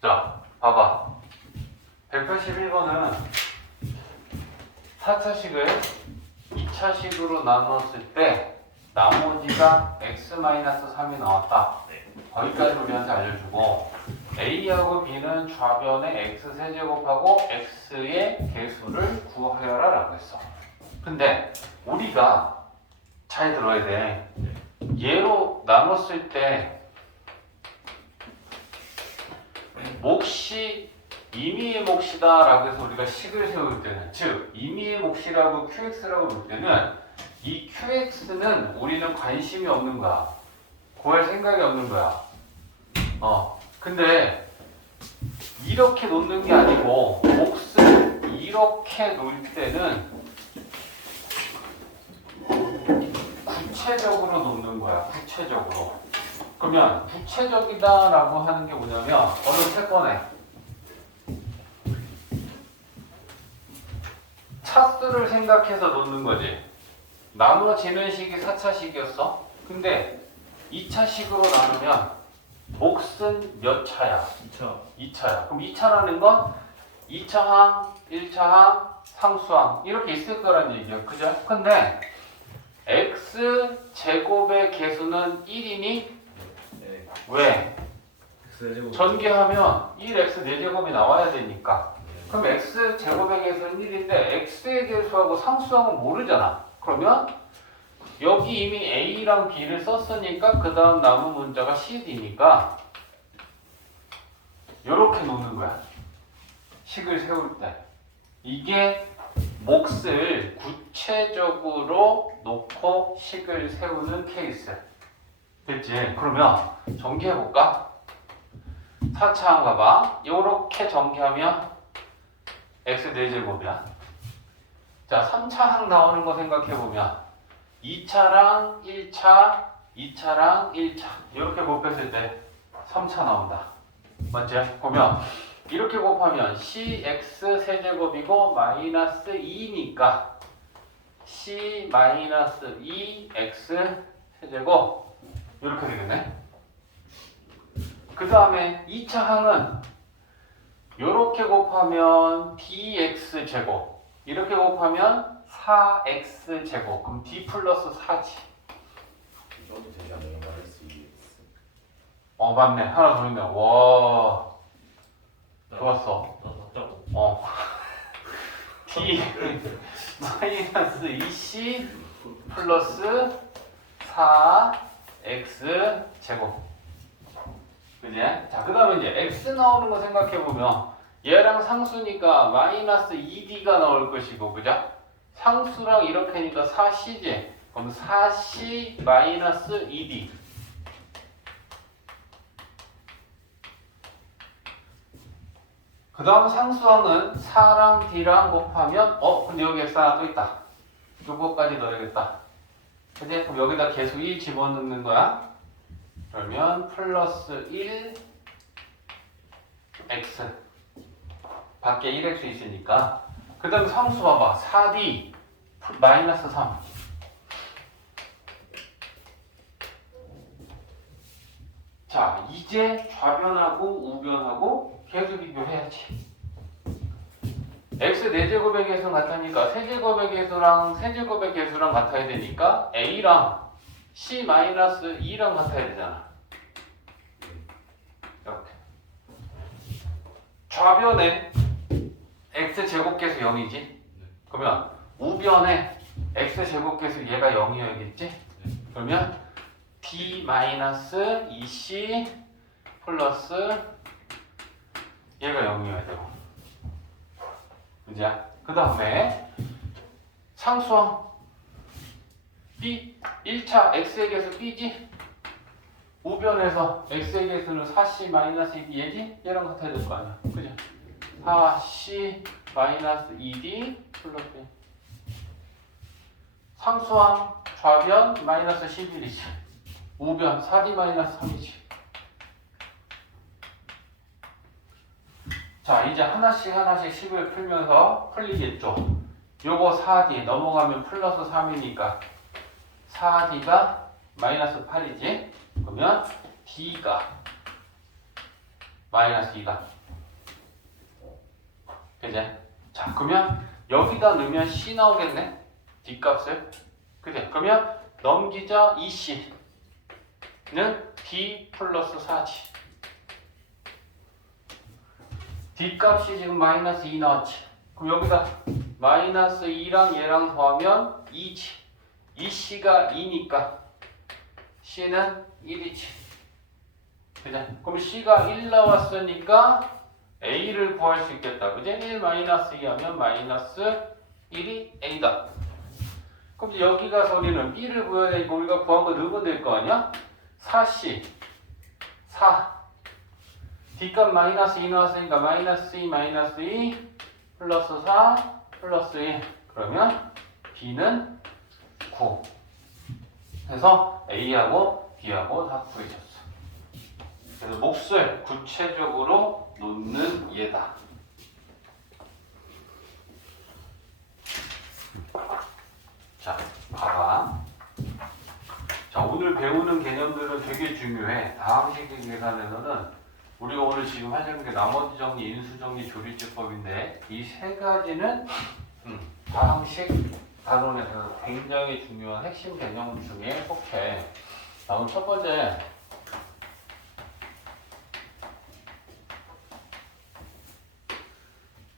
자, 봐봐. 181번은 4차식을 2차식으로 나눴을 때 나머지가 x-3이 나왔다. 거기까지 우리한테 알려주고 a하고 b는 좌변의 x세제곱하고 x의 개수를 구하여라 라고 했어. 근데 우리가 잘 들어야 돼. 얘로 나눴을 때 몫이 임의의 몫이다 라고 해서 우리가 식을 세울 때는, 즉 임의의 몫이라고 qx라고 볼 때는 이 qx는 우리는 관심이 없는 거야. 구할 생각이 없는 거야. 근데 이렇게 놓는 게 아니고 몫을 이렇게 놓을 때는 구체적으로 놓는 거야. 구체적으로. 그러면 구체적이다 라고 하는 게 뭐냐면 어느 세번에 차수를 생각해서 놓는 거지. 나눠지는 식이 4차식이었어. 근데 2차식으로 나누면 몫은 몇 차야? 2차. 2차야. 그럼 2차라는 건 2차항, 1차항, 상수항 이렇게 있을 거란 얘기야. 그죠? 근데 x제곱의 개수는 1이니? 네. 왜? x제곱. 전개하면 1x 4제곱이 나와야 되니까. 그럼 x제곱의 개수는 1인데 x의 개수하고 상수항은 모르잖아. 그러면 여기 이미 a랑 b를 썼으니까 그 다음 남은 문자가 cd니까 이렇게 놓는 거야. 식을 세울 때. 이게 몫을 구체적으로 놓고 식을 세우는 케이스. 됐지? 그러면 전개해볼까? 4차항 봐봐. 이렇게 전개하면 x 4제곱이야. 자, 3차항 나오는 거 생각해보면 2차랑 1차, 2차랑 1차 이렇게 곱했을 때 3차 나온다. 맞지? 보면 이렇게 곱하면 cx 세제곱이고 마이너스 2니까 c 마이너스 2x 세제곱 이렇게 되겠네. 그 다음에 2차 항은 이렇게 곱하면 dx 제곱 이렇게 곱하면 4x 제곱 그럼 d 플러스 4지. 이것도 되지 않나요? 마이너스 2x. 맞네. 하나 더 있네. 와 좋았어. 나 맞다고. d 마이너스 2c 플러스 4x 제곱. 그지? 자, 그 다음에 이제 x 나오는 거 생각해보면 얘랑 상수니까 마이너스 2d가 나올 것이고, 그죠? 상수랑 이렇게 하니까 4c지. 그럼 4c 마이너스 2d. 그 다음 상수항은 4랑 d랑 곱하면 근데 여기 x 하나 또 있다. 요거까지 넣어야겠다. 그지? 그럼 여기다 계수 1 집어넣는 거야. 그러면 플러스 1x 밖에 1x 있으니까 그 다음에 상수 봐봐. 4d 마이너스 3. 자, 이제 좌변하고 우변하고 계수 비교해야지. x 4제곱의 개수는 같으니까 세제곱의 개수랑 세제곱의 개수랑 같아야 되니까 a랑 c 마이너스 2랑 같아야 되잖아. 이렇게. 좌변에 x 제곱계수 0이지? 그러면 우변에 x 제곱계수 얘가 0이어야겠지? 그러면 d 마이너스 2c 플러스 얘가 0이어야 되고. 그죠? 그 다음에 상수항 b 1차 x의 개수 b지? 우변에서 x의 개수는 4c 마이너스 2d 얘지? 얘랑 같아야 될 거 아니야. 그죠? 4c 마이너스 2d 플러스 b. 상수항 좌변 마이너스 11이지. 우변 4d 마이너스 3이지. 자, 이제 하나씩 식을 풀면서 풀리겠죠. 요거 4d 넘어가면 플러스 3이니까 4d가 마이너스 8이지. 그러면 d가 마이너스 2가. 그지? 자, 그러면 여기다 넣으면 C 나오겠네? D값을. 그지? 그러면 넘기자 2C는 D 플러스 4지. D값이 지금 마이너스 2 나왔지. 그럼 여기다 마이너스 2랑 얘랑 더하면 2지. 2C가 2니까 C는 1이지. 그죠? 그럼 C가 1 나왔으니까 A를 구할 수 있겠다. 그죠? 1 마이너스 2 하면 마이너스 1이 A다. 그럼 이제 여기 가서 우리는 B를 구해야 되니까 우리가 구한 거 넣으면 될 거 아니야? 4C 4 D값 마이너스 2 나왔으니까 마이너스 2 마이너스 2 플러스 4 플러스 1 그러면 B는 9 그래서 A하고 B하고 다 구해졌어. 그래서 몫을 구체적으로 놓는 예다. 자, 봐봐. 자, 오늘 배우는 개념들은 되게 중요해. 다항식의 계산에서는 우리가 오늘 지금 하려는 게 나머지 정리, 인수 정리, 조리제법인데 이 세 가지는 다항식 단원에서 굉장히 중요한 핵심 개념 중에 속해. 자, 그럼 첫 번째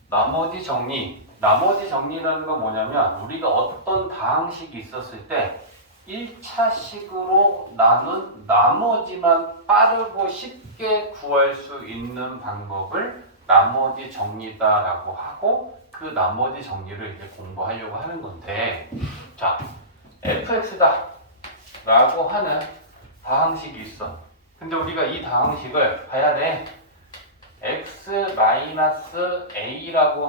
나머지 정리. 나머지 정리라는 건 뭐냐면 우리가 어떤 다항식이 있었을 때 1차식으로 나눈 나머지만 빠르고 쉽게 구할 수 있는 방법을 나머지 정리다라고 하고 그 나머지 정리를 이제 공부하려고 하는 건데 자, fx다 라고 하는 다항식이 있어. 근데 우리가 이 다항식을 봐야 돼. x-a라고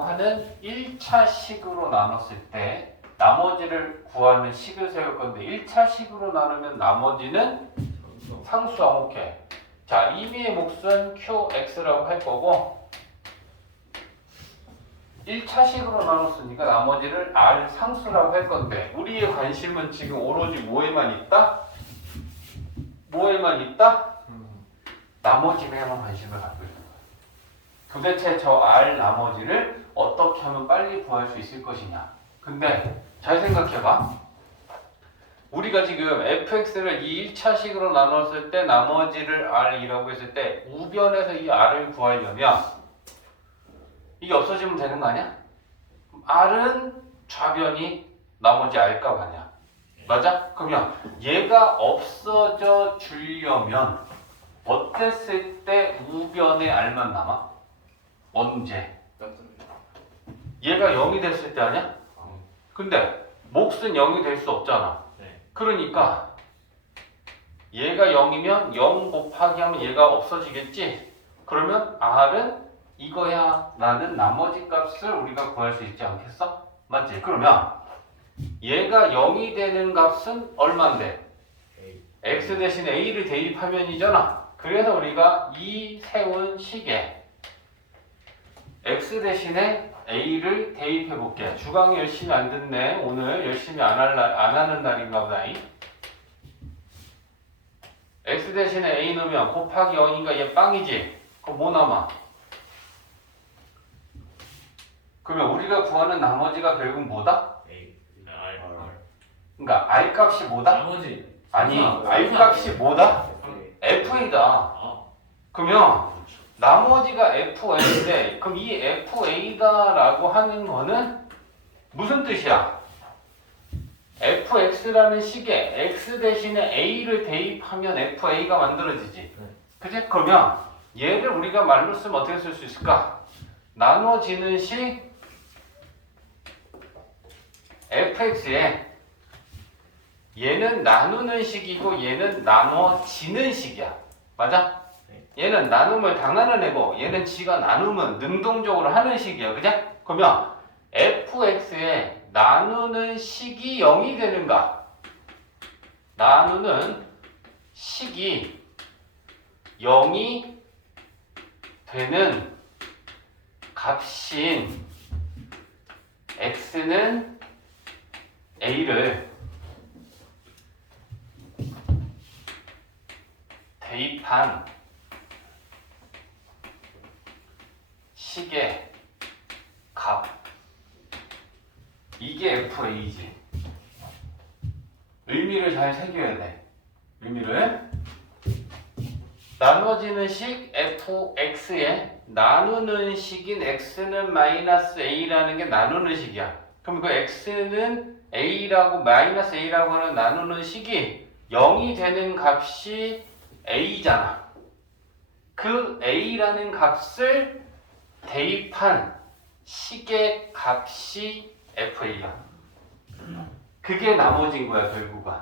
하는 1차식으로 나눴을 때 나머지를 구하는 식을 세울 건데 1차식으로 나누면 나머지는 상수항. 오케이. 자, 임의의 몫은 qx라고 할 거고 1차식으로 나눴으니까 나머지를 r 상수라고 할 건데 우리의 관심은 지금 오로지 뭐에만 있다? 뭐에만 있다? 나머지에만 관심을 갖고 있는 거야. 도대체 저 r 나머지를 어떻게 하면 빨리 구할 수 있을 것이냐. 근데 잘 생각해봐. 우리가 지금 fx를 이 1차식으로 나눴을 때 나머지를 r이라고 했을 때 우변에서 이 r을 구하려면 이게 없어지면 되는 거 아니야? r은 좌변이 나머지 r값 아니야. 맞아? 그러면 얘가 없어져 주려면 어땠을 때 우변에 r만 남아? 언제? 얘가 0이 됐을 때 아니야? 근데 몫은 0이 될 수 없잖아. 네. 그러니까 얘가 0이면 0 곱하기 하면 얘가 없어지겠지? 그러면 r은 이거야 라는 나머지 값을 우리가 구할 수 있지 않겠어? 맞지? 그러면 얘가 0이 되는 값은 얼만데? x 대신에 a를 대입하면이잖아. 그래서 우리가 이 세운 식에 x 대신에 a를 대입해 볼게. 주강이 열심히 안 듣네. 오늘 열심히 안 하는 날인가 보다. x 대신에 a 넣으면 곱하기 0이니까 얘 빵이지. 그럼 뭐 남아? 그러면 우리가 구하는 나머지가 결국 뭐다? A, R, 그러니까 r 값이 뭐다? 나머지 아니 r 값이 뭐다? fa다. 그러면 나머지가 fa인데 그럼 이 fa다라고 하는 거는 무슨 뜻이야? fx라는 식에 x 대신에 a를 대입하면 fa가 만들어지지. 그치? 그러면 얘를 우리가 말로 쓰면 어떻게 쓸 수 있을까? 나눠지는 식 fx에 얘는 나누는 식이고 얘는 나눠지는 식이야. 맞아? 얘는 나눔을 당하는 애고 얘는 지가 나눔은 능동적으로 하는 식이야. 그죠? 그러면 fx에 나누는 식이 0이 되는가? 나누는 식이 0이 되는 값인 x는 a를 대입한 식의 값. 이게 FA지. 의미를 잘 새겨야 돼. 의미를. 나눠지는 식 fx에 나누는 식인 x는 마이너스 a라는 게 나누는 식이야. 그럼 그 x는 a라고 마이너스 a라고 하는 나누는 식이 0이 되는 값이 a잖아. 그 a라는 값을 대입한 식의 값이 fa야. 그게 나머진 거야 결국은.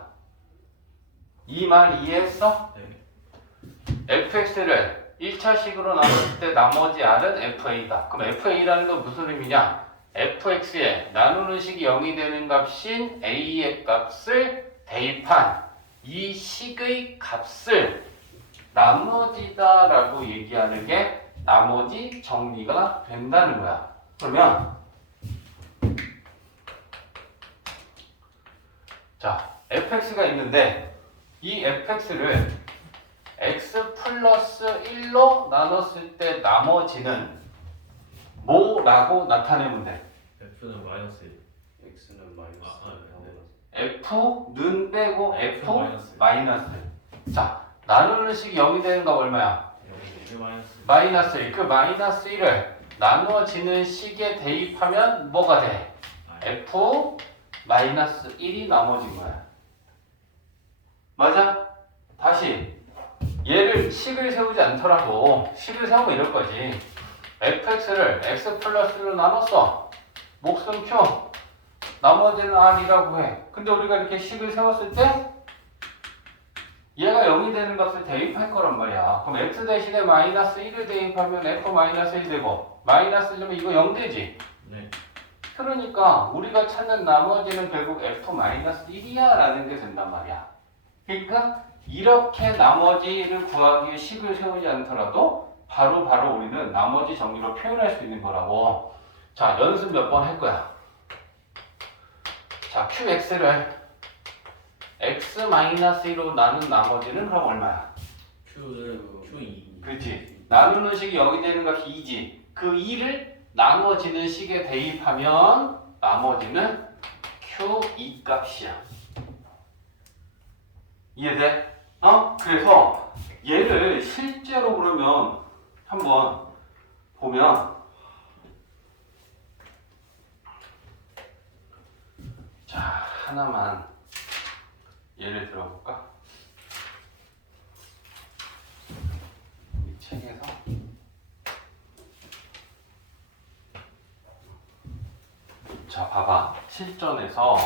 이 말 이해했어? 네. fx를 1차식으로 나눴을 때 나머지 r은 fa다. 그럼 fa라는 건 무슨 의미냐? fx에 나누는 식이 0이 되는 값인 a의 값을 대입한 이 식의 값을 나머지다 라고 얘기하는 게 나머지 정리가 된다는 거야. 그러면 자, fx가 있는데 이 fx를 x 플러스 1로 나눴을 때 나머지는 뭐라고 나타내면 돼? F는 마이너스 1. x는 마이너스 f는 빼고 f 마이너스. 마이너스. 자, 나누는 식이 0이 되는 거 얼마야? 1 마이너스. 마이너스 1. 그 마이너스 1을 나누어지는 식에 대입하면 뭐가 돼? f 마이너스 1이 나머진 거야. 맞아? 다시 얘를 식을 세우지 않더라도 식을 세우면 이럴 거지. fx를 x 플러스로 나눴어. 목숨 q. 나머지는 r이라고 해. 근데 우리가 이렇게 식을 세웠을 때 얘가 0이 되는 값을 대입할 거란 말이야. 그럼 x 대신에 마이너스 1을 대입하면 f 마이너스 1 되고 마이너스 1이면 이거 0 되지. 네. 그러니까 우리가 찾는 나머지는 결국 f 마이너스 1이야 라는 게 된단 말이야. 그러니까 이렇게 나머지를 구하기 위해 식을 세우지 않더라도 바로 우리는 나머지 정리로 표현할 수 있는 거라고. 자, 연습 몇 번 할 거야. 자, qx를 x-1로 나눈 나머지는 그럼 얼마야? Q는 Q2. 그렇지. 나누는 식이 여기 되는 값이 2지. 그 2를 나눠지는 식에 대입하면 나머지는 q2 값이야. 이해돼? 그래서 얘를 실제로 그러면 한번 보면 자, 하나만 예를 들어볼까? 이 책에서 자, 봐봐. 실전에서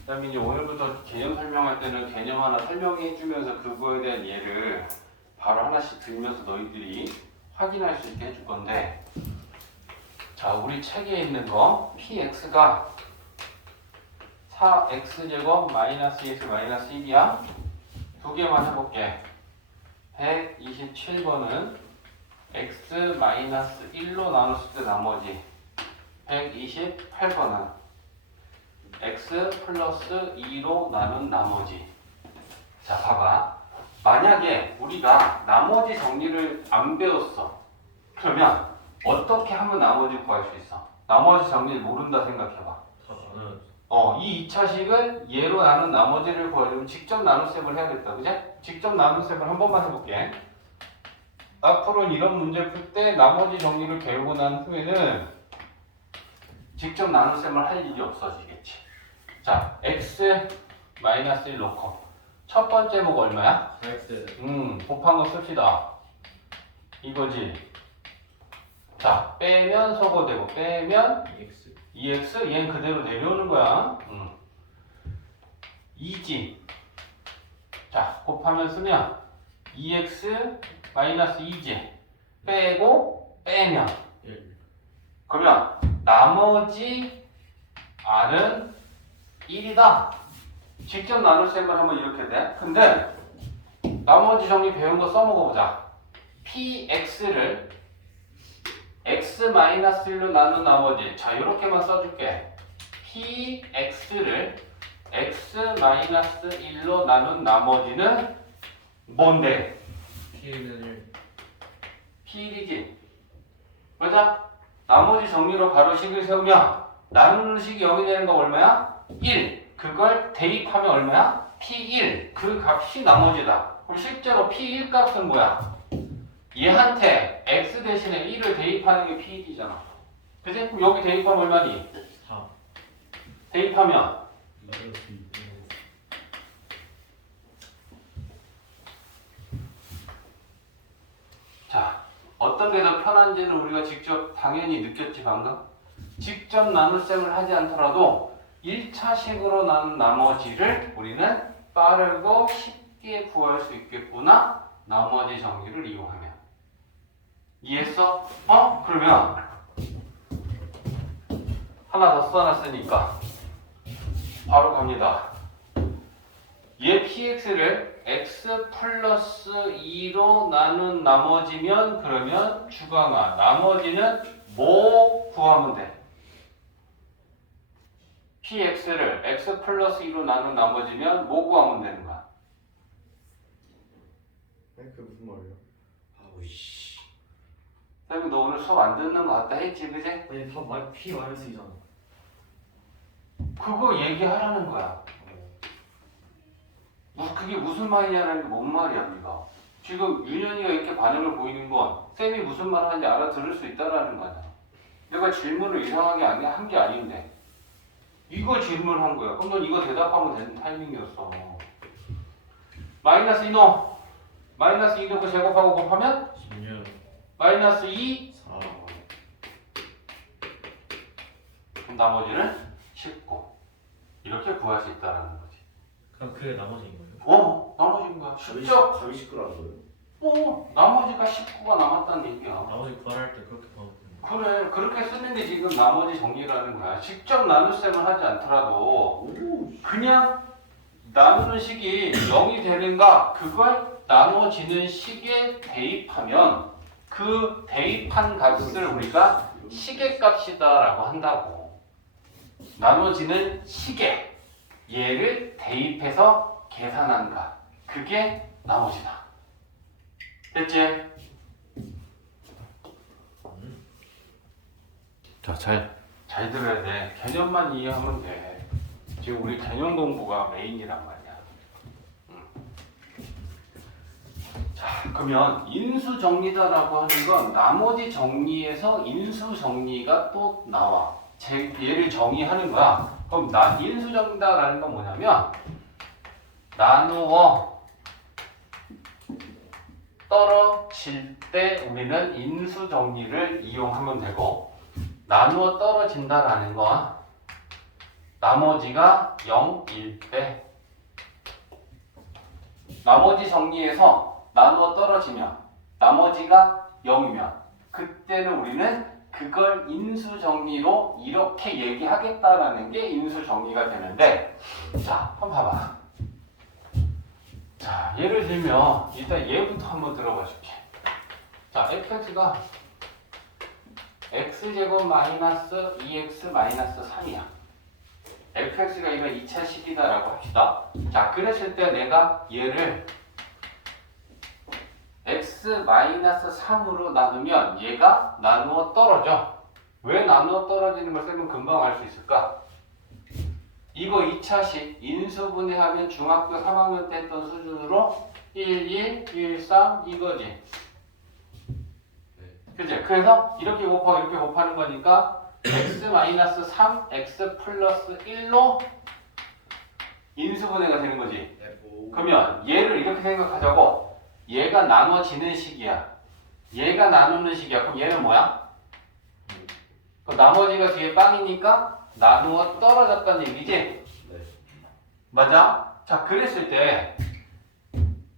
그다음에 이제 오늘부터 개념 설명할 때는 개념 하나 설명해 주면서 그거에 대한 예를 바로 하나씩 들면서 너희들이 확인할 수 있게 해줄 건데, 자, 우리 책에 있는 거 px가 4x제곱 마이너스 2x 마이너스 1이야. 두 개만 해볼게. 127번은 x 마이너스 1로 나눴을 때 나머지, 128번은 x 플러스 2로 나눈 나머지. 자, 봐봐. 만약에 우리가 나머지 정리를 안 배웠어. 그러면 어떻게 하면 나머지 구할 수 있어? 나머지 정리를 모른다 생각해봐. 다 나는 이 2차식을 얘로 나눈 나머지를 구하려면 직접 나눗셈을 해야겠다. 그지? 직접 나눗셈을 한 번만 해볼게. 앞으로는 이런 문제 풀 때 나머지 정리를 배우고 난 후에는 직접 나눗셈을 할 일이 없어지겠지. 자, x 마이너스 1 놓고 첫 번째 목 얼마야? 4x. 곱한 거 씁시다. 이거지. 자, 빼면 소거되고 빼면 2x. 2x 얘는 그대로 내려오는 거야. 2지. 자, 곱하면 쓰면 2x 마이너스 2지. 빼고 빼면 1. 그러면 나머지 r은 1이다. 직접 나눗셈을 하면 이렇게 돼. 근데 나머지 정리 배운 거 써먹어보자. px를 x-1로 나눈 나머지. 자, 이렇게만 써줄게. px를 x-1로 나눈 나머지는 뭔데? P는 1. P1이지. 맞아? 나머지 정리로 바로 식을 세우면 나누는 식이 0이 되는 거 얼마야? 1. 그걸 대입하면 얼마야? P1. 그 값이 나머지다. 그럼 실제로 P1 값은 뭐야? 얘한테 X 대신에 1을 대입하는 게 P1이잖아. 그치? 그럼 여기 대입하면 얼마니? 4 대입하면 자, 어떤 게 더 편한지는 우리가 직접 당연히 느꼈지 방금? 직접 나눗셈을 하지 않더라도 1차식으로 나눈 나머지를 우리는 빠르고 쉽게 구할 수 있겠구나. 나머지 정리를 이용하면. 이해했어? 그러면 하나 더 써놨으니까 바로 갑니다. 얘 px를 x 플러스 2로 나눈 나머지면 그러면 주강아 나머지는 뭐 구하면 돼? px를 x 플러스 2로 나눈 나머지면 뭐 구하면 되는 거야? 그게 무슨 말이야? 아우 씨. 쌤이 너 오늘 수업 안 듣는 거 같다 했지 그지? 아니 다 P 마이너스 2잖아. 그거 얘기하라는 거야. 그게 무슨 말이냐는 게 뭔 말이야 네가. 지금 윤현이가 이렇게 반응을 보이는 건 쌤이 무슨 말 하는지 알아들을 수 있다라는 거잖아. 내가 질문을 이상하게 한 게 아닌데 이거 질문한 거야. 그럼 넌 이거 대답하면 되는 타이밍이었어. 마이너스 2 넣어. 마이너스 2 넣고 제곱하고 곱하면 16 마이너스 2 4 그럼 나머지는 19 이렇게 구할 수 있다라는 거지. 그럼 그게 나머지인 거예요? 나머지인 거야. 쉽죠? 답이 19라는 거예요? 나머지가 19가 남았다는 얘기야. 나머지 구할 때 그렇게 봐도 되는 거. 그래, 그렇게 쓰는 게 지금 나머지 정리라는 거야. 직접 나눗셈을 하지 않더라도 그냥 나누는 식이 0이 되는가 그걸 나눠지는 식에 대입하면 그 대입한 값을 우리가 식의 값이다라고 한다고. 나눠지는 식에 얘를 대입해서 계산한 값. 그게 나머지다. 됐지? 자, 잘 들어야 돼. 개념만 이해하면 돼. 지금 우리 개념 공부가 메인이란 말이야. 자, 그러면 인수 정리다라고 하는 건 나머지 정리에서 인수 정리가 또 나와. 얘를 정의하는 거야. 그럼 인수 정리다라는 건 뭐냐면 나누어 떨어질 때 우리는 인수 정리를 이용하면 되고 나누어 떨어진다라는 건 나머지가 0일 때 나머지 정리에서 나누어 떨어지면 나머지가 0이면 그때는 우리는 그걸 인수 정리로 이렇게 얘기하겠다라는 게 인수 정리가 되는데 자, 한번 봐봐. 자, 예를 들면 일단 얘부터 한번 들어봐 줄게. 자, fx가 x제곱 마이너스 2x 마이너스 3이야. fx가 이건 2차식이다라고 합시다. 자, 그랬을 때 내가 얘를 x 마이너스 3으로 나누면 얘가 나누어 떨어져. 왜 나누어 떨어지는 걸 쌤은 금방 알 수 있을까? 이거 2차식 인수분해하면 중학교 3학년 때 했던 수준으로 1, 1, 1, 3 이거지. 그치? 그래서 이렇게 곱하고 이렇게 곱하는 거니까 x-3, x 플러스 1로 인수분해가 되는 거지. 그러면 얘를 이렇게 생각하자고. 얘가 나눠지는 식이야. 얘가 나누는 식이야. 그럼 얘는 뭐야? 그럼 나머지가 뒤에 빵이니까 나누어 떨어졌다는 얘기지? 네. 맞아? 자, 그랬을 때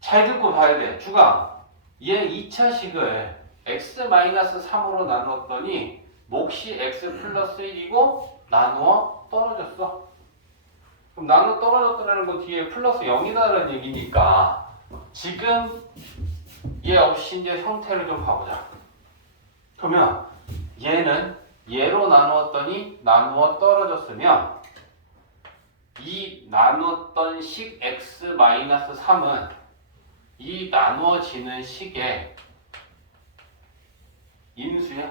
잘 듣고 봐야 돼. 주강. 얘 2차식을 x-3으로 나누었더니 몫이 x 플러스 1이고 나누어 떨어졌어. 그럼 나누어 떨어졌다는 거 뒤에 플러스 0이다라는 얘기니까 지금 얘 없이 이제 형태를 좀 봐보자. 그러면 얘는 얘로 나누었더니 나누어 떨어졌으면 이 나누었던 식 x-3은 이 나누어지는 식에 인수야?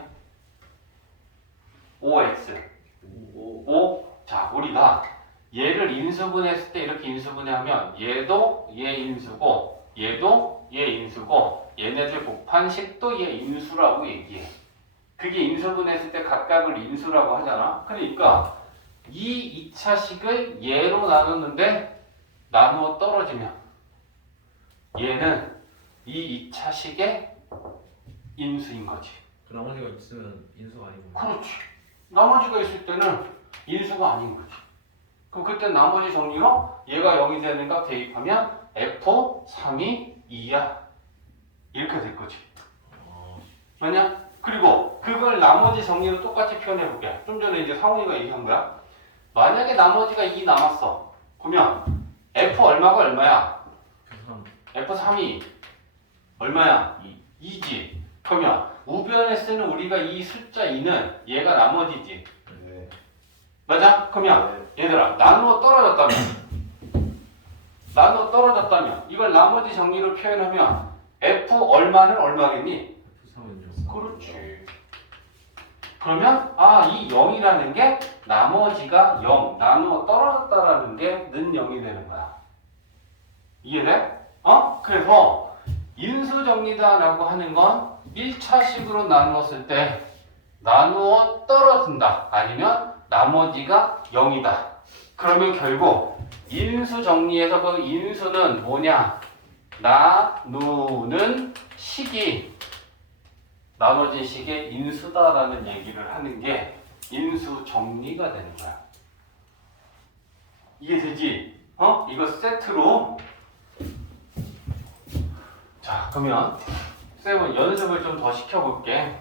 OX. 오. 5. 자, 우리가 얘를 인수분해했을 때 이렇게 인수분해하면 얘도 얘 인수고 얘도 얘 인수고 얘네들 곱한 식도 얘 인수라고 얘기해. 그게 인수분해했을 때 각각을 인수라고 하잖아. 그러니까 이 2차식을 얘로 나눴는데 나누어 떨어지면 얘는 이 2차식의 인수인 거지. 그 나머지가 있으면 인수가 아니고. 그렇지. 나머지가 있을 때는 인수가 아닌 거지. 그럼 그때 나머지 정리로 얘가 0이 되는 값 대입하면 F 3이 2야. 이렇게 될 거지. 맞냐? 그리고 그걸 나머지 정리로 똑같이 표현해 볼게. 좀 전에 이제 상훈이가 얘기한 거야. 만약에 나머지가 2 남았어. 그러면 F 얼마가 얼마야? 그래서 F3이 얼마야? 2. 2지. 그러면 우변에 쓰는 우리가 이 숫자 2는 얘가 나머지지. 네. 맞아? 그러면 얘들아 나누어 떨어졌다면 이걸 나머지 정리로 표현하면 F 얼마는 얼마겠니? F3은요. 그렇지. 그러면 이 0이라는 게 나머지가 0 나누어 떨어졌다라는 게 는 0이 되는 거야. 이해돼? 그래서 인수정리다라고 하는 건 1차식으로 나누었을 때 나누어 떨어진다 아니면 나머지가 0이다. 그러면 결국 인수정리에서 그 인수는 뭐냐? 나누는 식이 나눠진 식의 인수다라는 얘기를 하는 게 인수정리가 되는 거야. 이해되지? 이거 세트로. 자, 그러면 쌤은 연습을 좀 더 시켜볼게.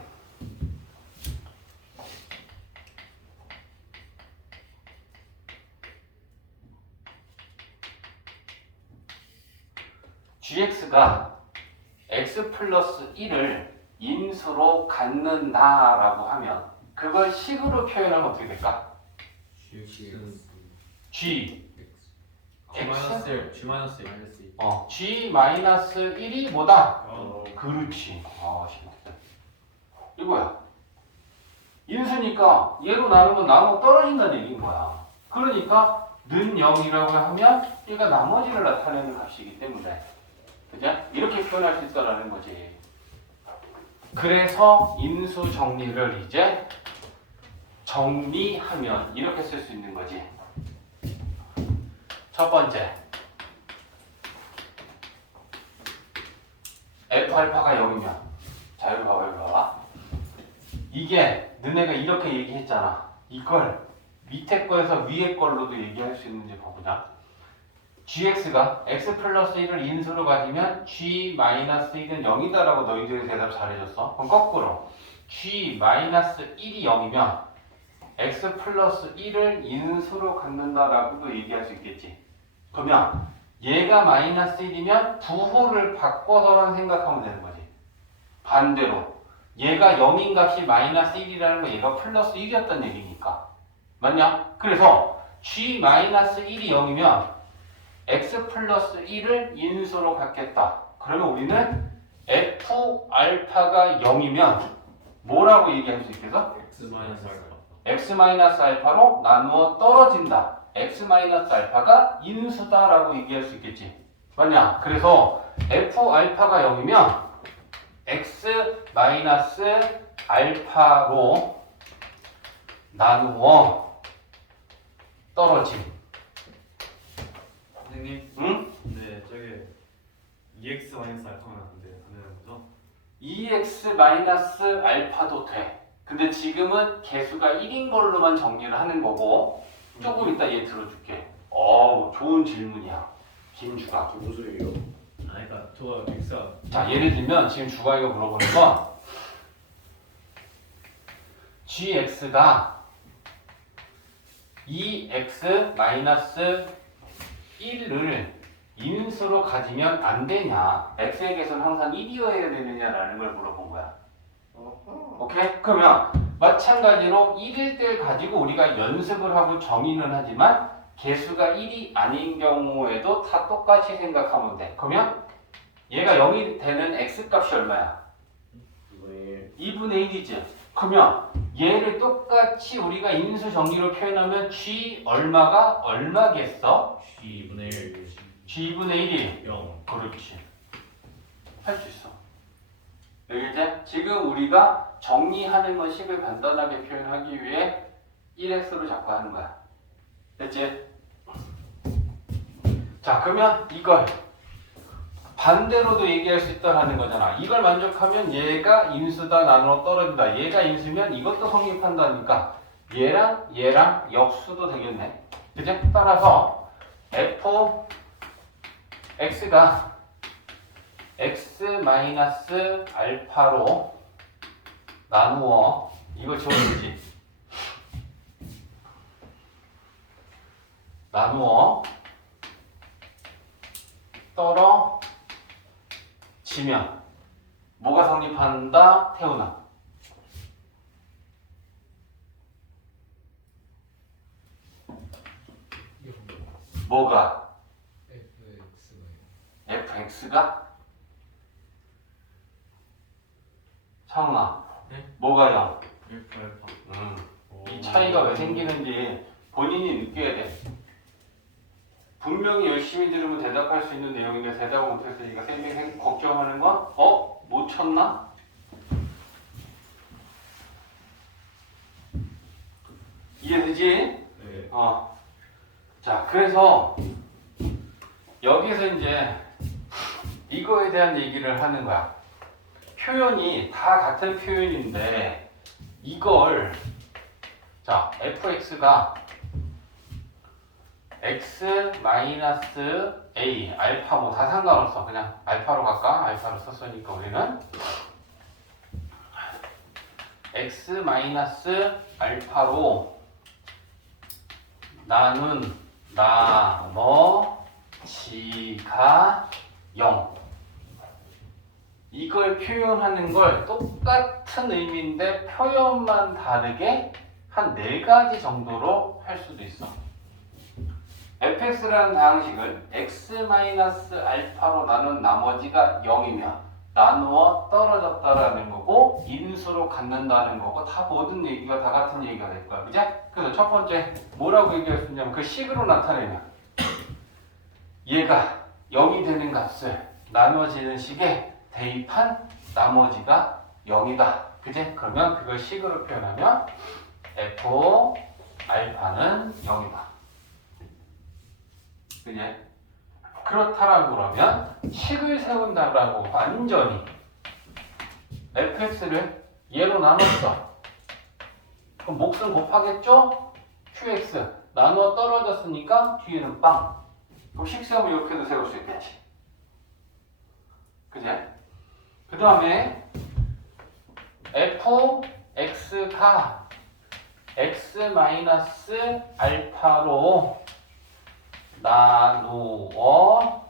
gx가 x 플러스 1을 인수로 갖는다라고 하면 그걸 식으로 표현하면 어떻게 될까? G g G-1 g-1이 뭐다? 어. 그렇지. 신기하다. 이거야. 인수니까 얘로 나누면 나누어 떨어진다는 얘기인 거야. 그러니까 는 0이라고 하면 얘가 나머지를 나타내는 값이기 때문에 그죠? 이렇게 표현할 수 있다라는 거지. 그래서 인수 정리를 이제 정리하면 이렇게 쓸 수 있는 거지. 첫 번째 F 알파가 0이면 자 여기 봐봐 여기 봐봐. 이게 너네가 이렇게 얘기했잖아. 이걸 밑에 거에서 위에 걸로도 얘기할 수 있는지 보자. gx가 x 플러스 1을 인수로 가지면 g 마이너스 1은 0이다라고 너희들이 대답 잘해줬어. 그럼 거꾸로 g 마이너스 1이 0이면 x 플러스 1을 인수로 갖는다라고도 얘기할 수 있겠지. 그러면 얘가 마이너스 1이면 부호를 바꿔서만 생각하면 되는 거지. 반대로 얘가 0인 값이 마이너스 1이라는 건 얘가 플러스 1이었단 얘기니까. 맞냐? 그래서 g 마이너스 1이 0이면 x 플러스 1을 인수로 갖겠다. 그러면 우리는 f 알파가 0이면 뭐라고 얘기할 수 있겠어? x 마이너스 알파로 나누어 떨어진다. x 마이너스 알파가 인수다라고 얘기할 수 있겠지. 맞냐? 그래서 f 알파가 0이면 x 마이너스 알파로 나누어 떨어짐. 선생님, 응? 네, 저게 EX 마이너스 알파면 안 되는 거죠? EX 마이너스 알파도 돼. 근데 지금은 개수가 1인 걸로만 정리를 하는 거고 조금 이따 얘 들어줄게. 좋은 질문이야. 김주가. 무슨 소리예요? 그러니까 저거 X가 자, 예를 들면 지금 주가이가 물어보는 건 gx가 2x 마이너스 1을 인수로 가지면 안 되냐, x의 개수는 항상 1이어야 되느냐라는 걸 물어본 거야. 오케이? 그러면 마찬가지로 1일 때를 가지고 우리가 연습을 하고 정의는 하지만 개수가 1이 아닌 경우에도 다 똑같이 생각하면 돼. 그러면 얘가 0이 되는 x 값이 얼마야? 2분의 1. 2분의 1이지. 그러면 얘를 똑같이 우리가 인수 정리로 표현하면 G 얼마가 얼마겠어? G2분의 1. G2분의 1이 0. 그렇지. 할 수 있어. 여기 이제 지금 우리가 정리하는 건 식을 간단하게 표현하기 위해 1x로 자꾸 하는 거야. 됐지? 자, 그러면 이걸 반대로도 얘기할 수 있다라는 거잖아. 이걸 만족하면 얘가 인수다 나누어 떨어진다. 얘가 인수면 이것도 성립한다니까 얘랑 얘랑 역수도 되겠네. 그치? 따라서 fx가 x 마이너스 알파로 나누어 이거 지워주지. 나누어 떨어지면 뭐가 성립한다? 태우나 뭐가? fx가? 상아 네? 뭐가 0? 1 알파. 이 차이가 왜 생기는지 본인이 느껴야 돼. 분명히 열심히 들으면 대답할 수 있는 내용인데 대답을 못해서 네가 생각 걱정하는 건 못 쳤나? 이해되지? 네. 자, 그래서 여기서 이제 이거에 대한 얘기를 하는 거야. 표현이 다 같은 표현인데 이걸 자, fx가 x 마이너스 a 알파 뭐 다 상관없어. 그냥 알파로 갈까? 알파로 썼으니까 우리는 x 마이너스 알파로 나머지가 0. 이걸 표현하는 걸 똑같은 의미인데 표현만 다르게 한 4가지 정도로 할 수도 있어. fx라는 다항식을 x-알파로 나눈 나머지가 0이면 나누어 떨어졌다라는 거고 인수로 갖는다는 거고 다 모든 얘기가 다 같은 얘기가 될 거야. 그죠? 그래서 첫 번째 뭐라고 얘기할 수 있냐면 그 식으로 나타내면 얘가 0이 되는 값을 나눠지는 식에 대입한 나머지가 0이다. 그지? 그러면 그걸 식으로 표현하면 f 알파는 0이다. 그지? 그렇다라고 그러면 식을 세운다라고 완전히 fx를 얘로 나눴어. 그럼 몫은 곱하겠죠? qx 나누어 떨어졌으니까 뒤에는 빵. 그럼 식 세우면 이렇게도 세울 수 있겠지. 그지? 그 다음에 fx가 x-알파로 나누어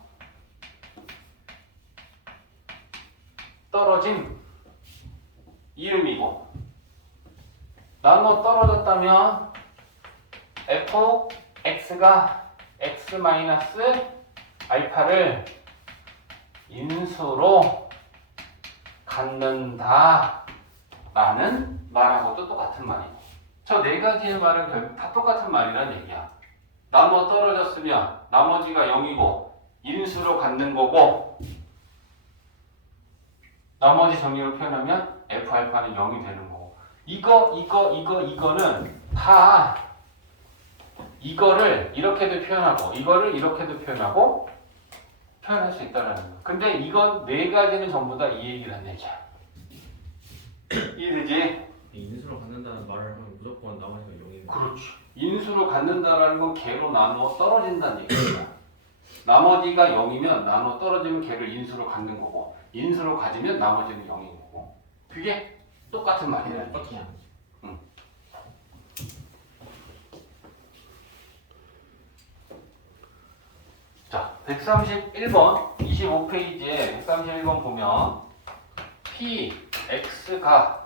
떨어짐 이음이고 나누어 떨어졌다면 fx가 x-알파를 인수로 갖는다 라는 말하고도 똑같은 말이고 저 4가지의 말은 결국 다 똑같은 말이란 얘기야. 나누어 떨어졌으면 나머지가 0이고 인수로 갖는 거고 나머지 정의로 표현하면 f알파는 0이 되는 거고 이거는 다 이거를 이렇게도 표현하고 이거를 이렇게도 표현하고 표현할 수 있다는 거. 근데 이건 4가지는 전부 다 이 얘기를 한 얘기야. 이해되지? 인수로 갖는다는 말을 하면 무조건 나머지가 0이네. 그렇지. 인수로 갖는다라는 건 개로 나누어 떨어진다는 얘기야. 나머지가 0이면 나누어 떨어지면 개를 인수로 갖는 거고 인수로 가지면 나머지는 0인 거고 그게 똑같은 말이라는 얘기야. 자, 131번 25페이지에 131번 보면 px가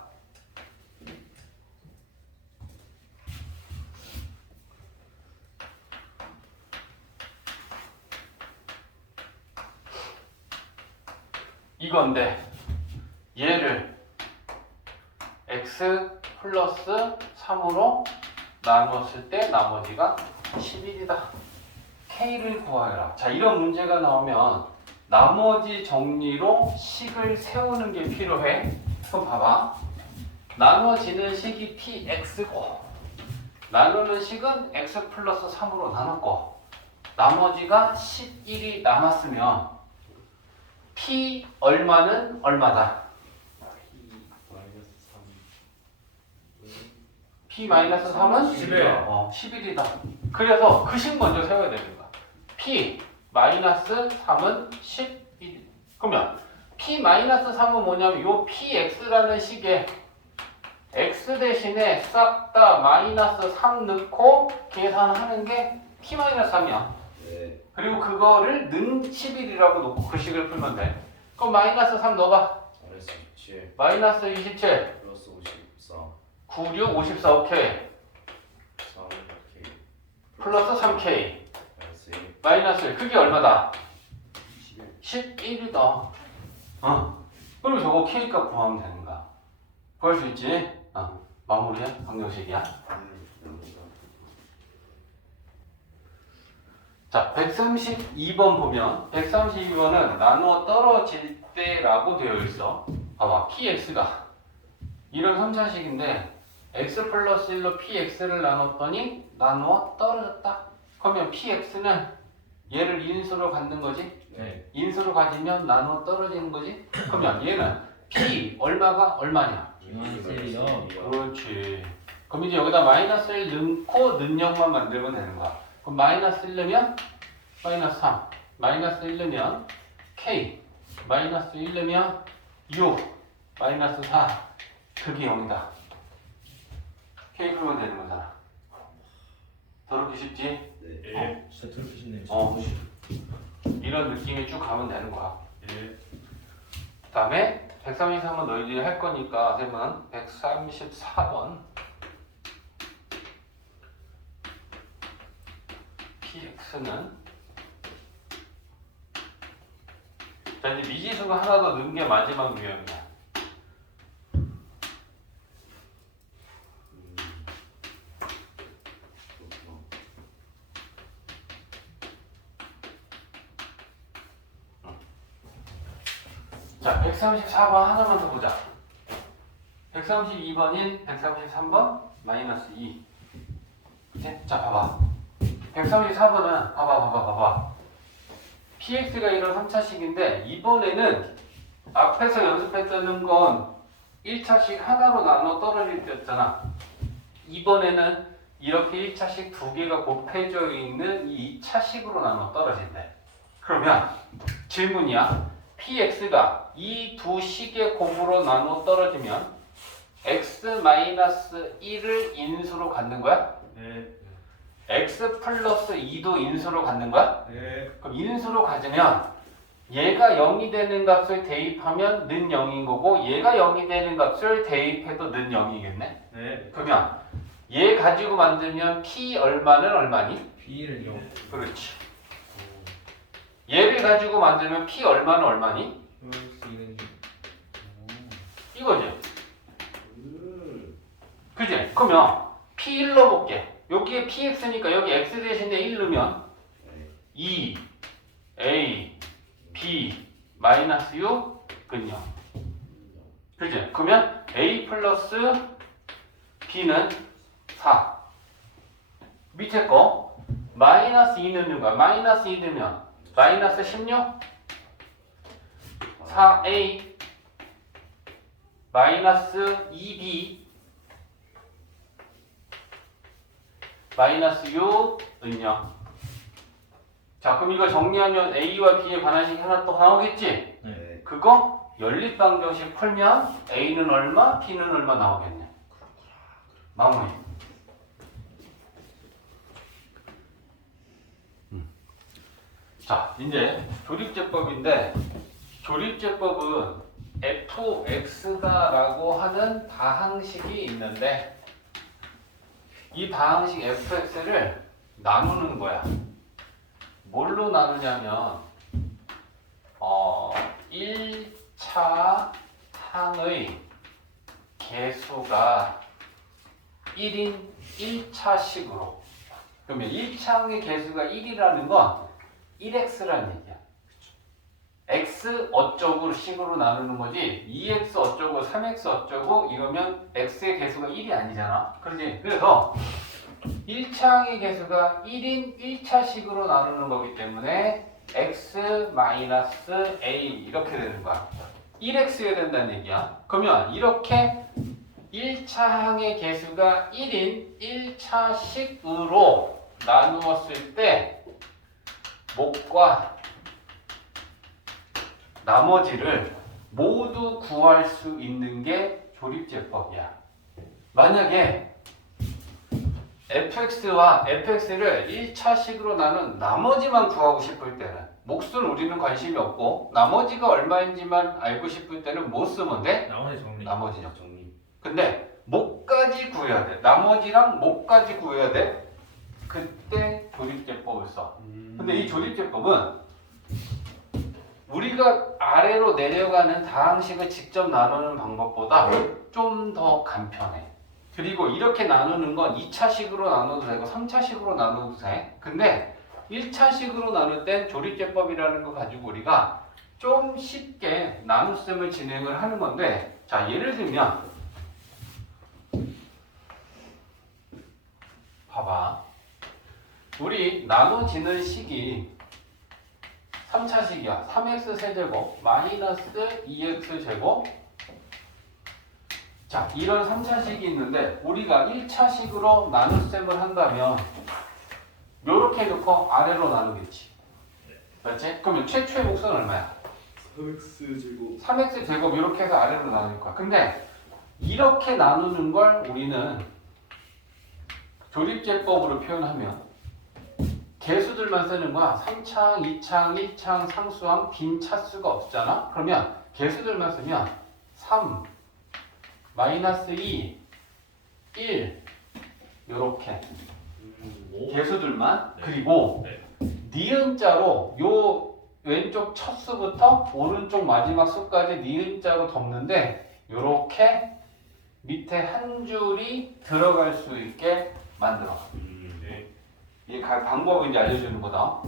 이건데 얘를 x 플러스 3으로 나누었을 때 나머지가 11이다. k를 구하라. 자, 이런 문제가 나오면 나머지 정리로 식을 세우는 게 필요해. 그럼 봐봐. 나눠지는 식이 px고 나누는 식은 x 플러스 3으로 나눴고 나머지가 11이 남았으면 p 얼마는 얼마다? p 마이너스 3은 11. 11이다. 그래서 그 식 먼저 세워야 되는 거야. p 마이너스 3은 11. 그러면 p 마이너스 3은 뭐냐면 요 px라는 식에 x 대신에 싹 다 마이너스 3 넣고 계산하는 게 p 마이너스 3이야. 네. 그리고 그거를 는 11이라고 놓고 그 식을 풀면 돼. 그럼 마이너스 3 넣어봐. 마이너스 27 마이너스 27 플러스 54 96 54 오케이 3K 플러스 3k 마이너스 1 마이너스 그게 얼마다? 11 11이다. 그럼 저거 k 값 구하면 되는 거야. 구할 수 있지? 마무리해. 방정식이야. 자, 132번 보면 132번은 나누어 떨어질 때라고 되어 있어. 봐봐. px가 이런 3차식인데 x 플러스 1로 px를 나눴더니 나누어 떨어졌다. 그러면 px는 얘를 인수로 갖는 거지. 네. 인수로 가지면 나누어 떨어지는 거지. 그러면 얘는 p 얼마가 얼마냐? 마이너스 1이요. 그렇지. 그럼 이제 여기다 마이너스 1 넣고 능력만 만들면 되는 거야. 그럼 마이너스 1 넣으면 마이너스 3, 마이너스 1 넣으면 k, 마이너스 1 넣으면 6, 마이너스 4, 그게 0이다. k 풀면 되는 거잖아. 더럽게 쉽지? 네. 진짜 더럽게 쉽네요. 이런 느낌이 쭉 가면 되는 거야. 예. 그 다음에 133번 너희들이 할 거니까 쌤은 134번 px는 자 이제 미지수가 하나 더 넣은 게 마지막 유형이야. 그렇구나. 자 134번 하나만 더 보자. 132번인 133번 마이너스 2 그치? 자 봐봐 134번은 봐봐 px가 이런 3차식인데 이번에는 앞에서 연습했던 건 1차식 하나로 나눠 떨어질 때였잖아. 이번에는 이렇게 1차식 두 개가 곱해져 있는 이 2차식으로 나눠 떨어진대. 그러면 질문이야. px가 이 두 식의 곱으로 나눠 떨어지면 x-1을 인수로 갖는 거야? 네. x 플러스 2도 인수로 갖는 거야? 네. 그럼 인수로 가지면 얘가 0이 되는 값을 대입하면 는 0인 거고 얘가 0이 되는 값을 대입해도 는 0이겠네? 네. 그러면 얘 가지고 만들면 p 얼마는 얼마니? P를 0. 그렇지. 얘를 가지고 만들면 p 얼마는 얼마니? 플러스 2는 이거지. 그지? 그러면 p 1 넣어볼게. 여기에 px니까 여기 x 대신에 1 넣으면 2 a b 마이너스 6 근요. 그지? 그러면 a 플러스 b는 4. 밑에 거 마이너스 2 넣는 거야. 마이너스 2 넣으면 마이너스 16 4a 마이너스 2b 마이너스 6은 0. 자 그럼 이거 정리하면 a와 b에 관한 식이 하나 또 나오겠지? 네. 그거 연립방정식 풀면 a는 얼마, b는 얼마 나오겠네. 마무리. 자 이제 조립제법인데 조립제법은 fx다라고 하는 다항식이 있는데 이 다항식 fx를 나누는 거야. 뭘로 나누냐면 1차 항의 개수가 1인 1차식으로. 그러면 1차항의 개수가 1이라는 건 1x라는 얘기야. x 어쩌고 식으로 나누는 거지 2x 어쩌고 3x 어쩌고 이러면 x의 개수가 1이 아니잖아. 그러지? 그래서 1차항의 개수가 1인 1차식으로 나누는 거기 때문에 x-a 이렇게 되는 거야. 1x여야 된다는 얘기야. 그러면 이렇게 1차항의 개수가 1인 1차식으로 나누었을 때 목과 나머지를 모두 구할 수 있는 게 조립제법이야. 만약에 fx와 fx를 1차식으로 나눈 나머지만 구하고 싶을 때는 몫은 우리는 관심이 없고 나머지가 얼마인지만 알고 싶을 때는 뭐 쓰면 돼? 나머지 정리. 나머지죠. 정리. 근데 목까지 구해야 돼. 나머지랑 목까지 구해야 돼. 그때 조립제법을 써. 근데 이 조립제법은 우리가 아래로 내려가는 다항식을 직접 나누는 방법보다 좀 더 간편해. 그리고 이렇게 나누는 건 2차식으로 나눠도 되고 3차식으로 나눠도 돼. 근데 1차식으로 나눌 땐 조립제법이라는 거 가지고 우리가 좀 쉽게 나눗셈을 진행을 하는 건데, 자, 예를 들면 봐봐. 우리 나눠지는 식이 3차식이야. 3x 세제곱 마이너스 2x 제곱. 자, 이런 3차식이 있는데 우리가 1차식으로 나눗셈을 한다면 요렇게 놓고 아래로 나누겠지. 맞지? 그러면 최초의 몫은 얼마야? 3x 제곱. 3x 제곱 이렇게 해서 아래로 나눌 거야. 근데 이렇게 나누는 걸 우리는 조립제법으로 표현하면 개수들만 쓰는 거야. 3창, 2창, 1창, 상수항, 빈 차수가 없잖아. 그러면 개수들만 쓰면 3, 마이너스 2, 1 요렇게 오. 개수들만. 네. 그리고 네. 니은자로 요 왼쪽 첫 수부터 오른쪽 마지막 수까지 니은자로 덮는데 요렇게 밑에 한 줄이 들어갈 수 있게 만들어. 네. 이 방법을 이제 알려주는 거다.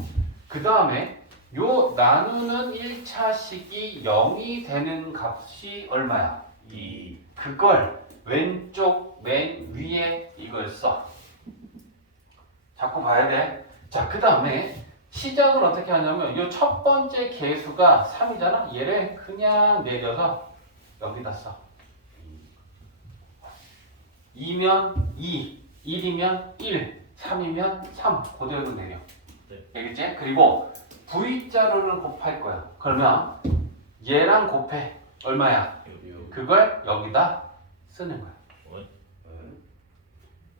그 다음에 요 나누는 1차식이 0이 되는 값이 얼마야? 2. 그걸 왼쪽 맨 위에 이걸 써. 자꾸 봐야 돼. 자, 그 다음에 시작을 어떻게 하냐면 요 첫 번째 개수가 3이잖아. 얘를 그냥 내려서 여기다 써. 2면 2, 1이면 1, 3이면 3 그대로 내려. 네. 알겠지? 그리고 V자로는 곱할 거야. 그러면 얘랑 곱해. 얼마야? 그걸 여기다 쓰는 거야.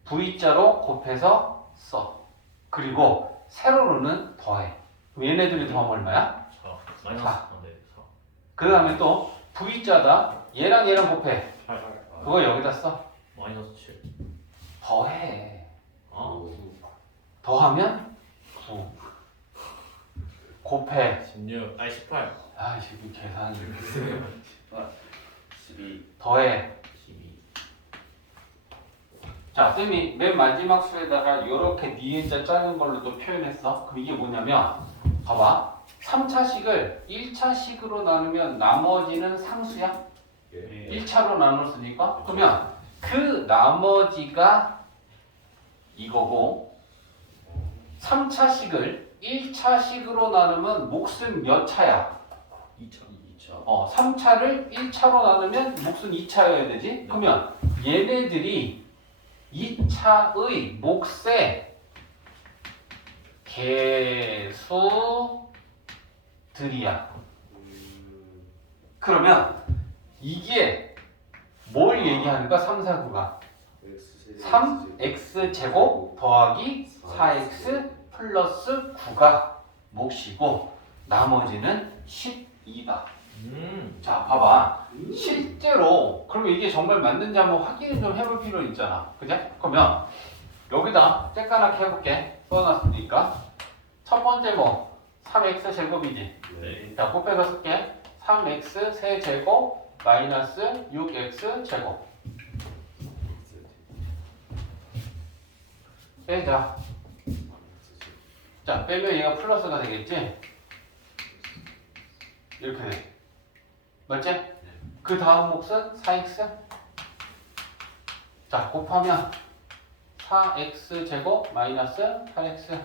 V자로 곱해서 써. 그리고 세로로는 더해. 그럼 얘네들이 더하면 얼마야? 4. 마이너스. 사. 아, 네. 4. 그 다음에 또 V자다. 얘랑 곱해. 8. 그거 여기다 써. 마이너스 7. 더해. 아. 더하면 9. 곱해. 16. 아니 18. 아, 지금 계산이 12. 더해. 12. 자, 쌤이 맨 마지막 수에다가 이렇게 니은자 짜는 걸로 또 표현했어. 그럼 이게 뭐냐면, 봐봐. 3차식을 1차식으로 나누면 나머지는 상수야. 예. 1차로 나눴으니까. 그러면 그 나머지가 이거고, 3차식을 1차식으로 나누면 몫은 몇 차야? 2차. 3차를 1차로 나누면 몫은 2차여야 되지? 그러면 얘네들이 2차의 몫의 개수들이야. 그러면 이게 뭘 얘기하는가? 3, 4, 9가 3x 제곱 더하기 4x 플러스 9가 몫이고 나머지는 12다. 자, 봐봐. 실제로 그러면 이게 정말 맞는지 한번 확인을 좀 해볼 필요 있잖아. 그죠? 그러면 여기다 쬐까맣게 해볼게. 써놨으니까 첫 번째 뭐 3x 제곱이지. 네. 자, 곱해서 쓸게. 3x 세제곱 마이너스 6x 제곱. 빼자. 자, 빼면 얘가 플러스가 되겠지? 이렇게 돼. 맞지? 그 다음 몫은 4x. 자, 곱하면 4x 제곱 마이너스 8x.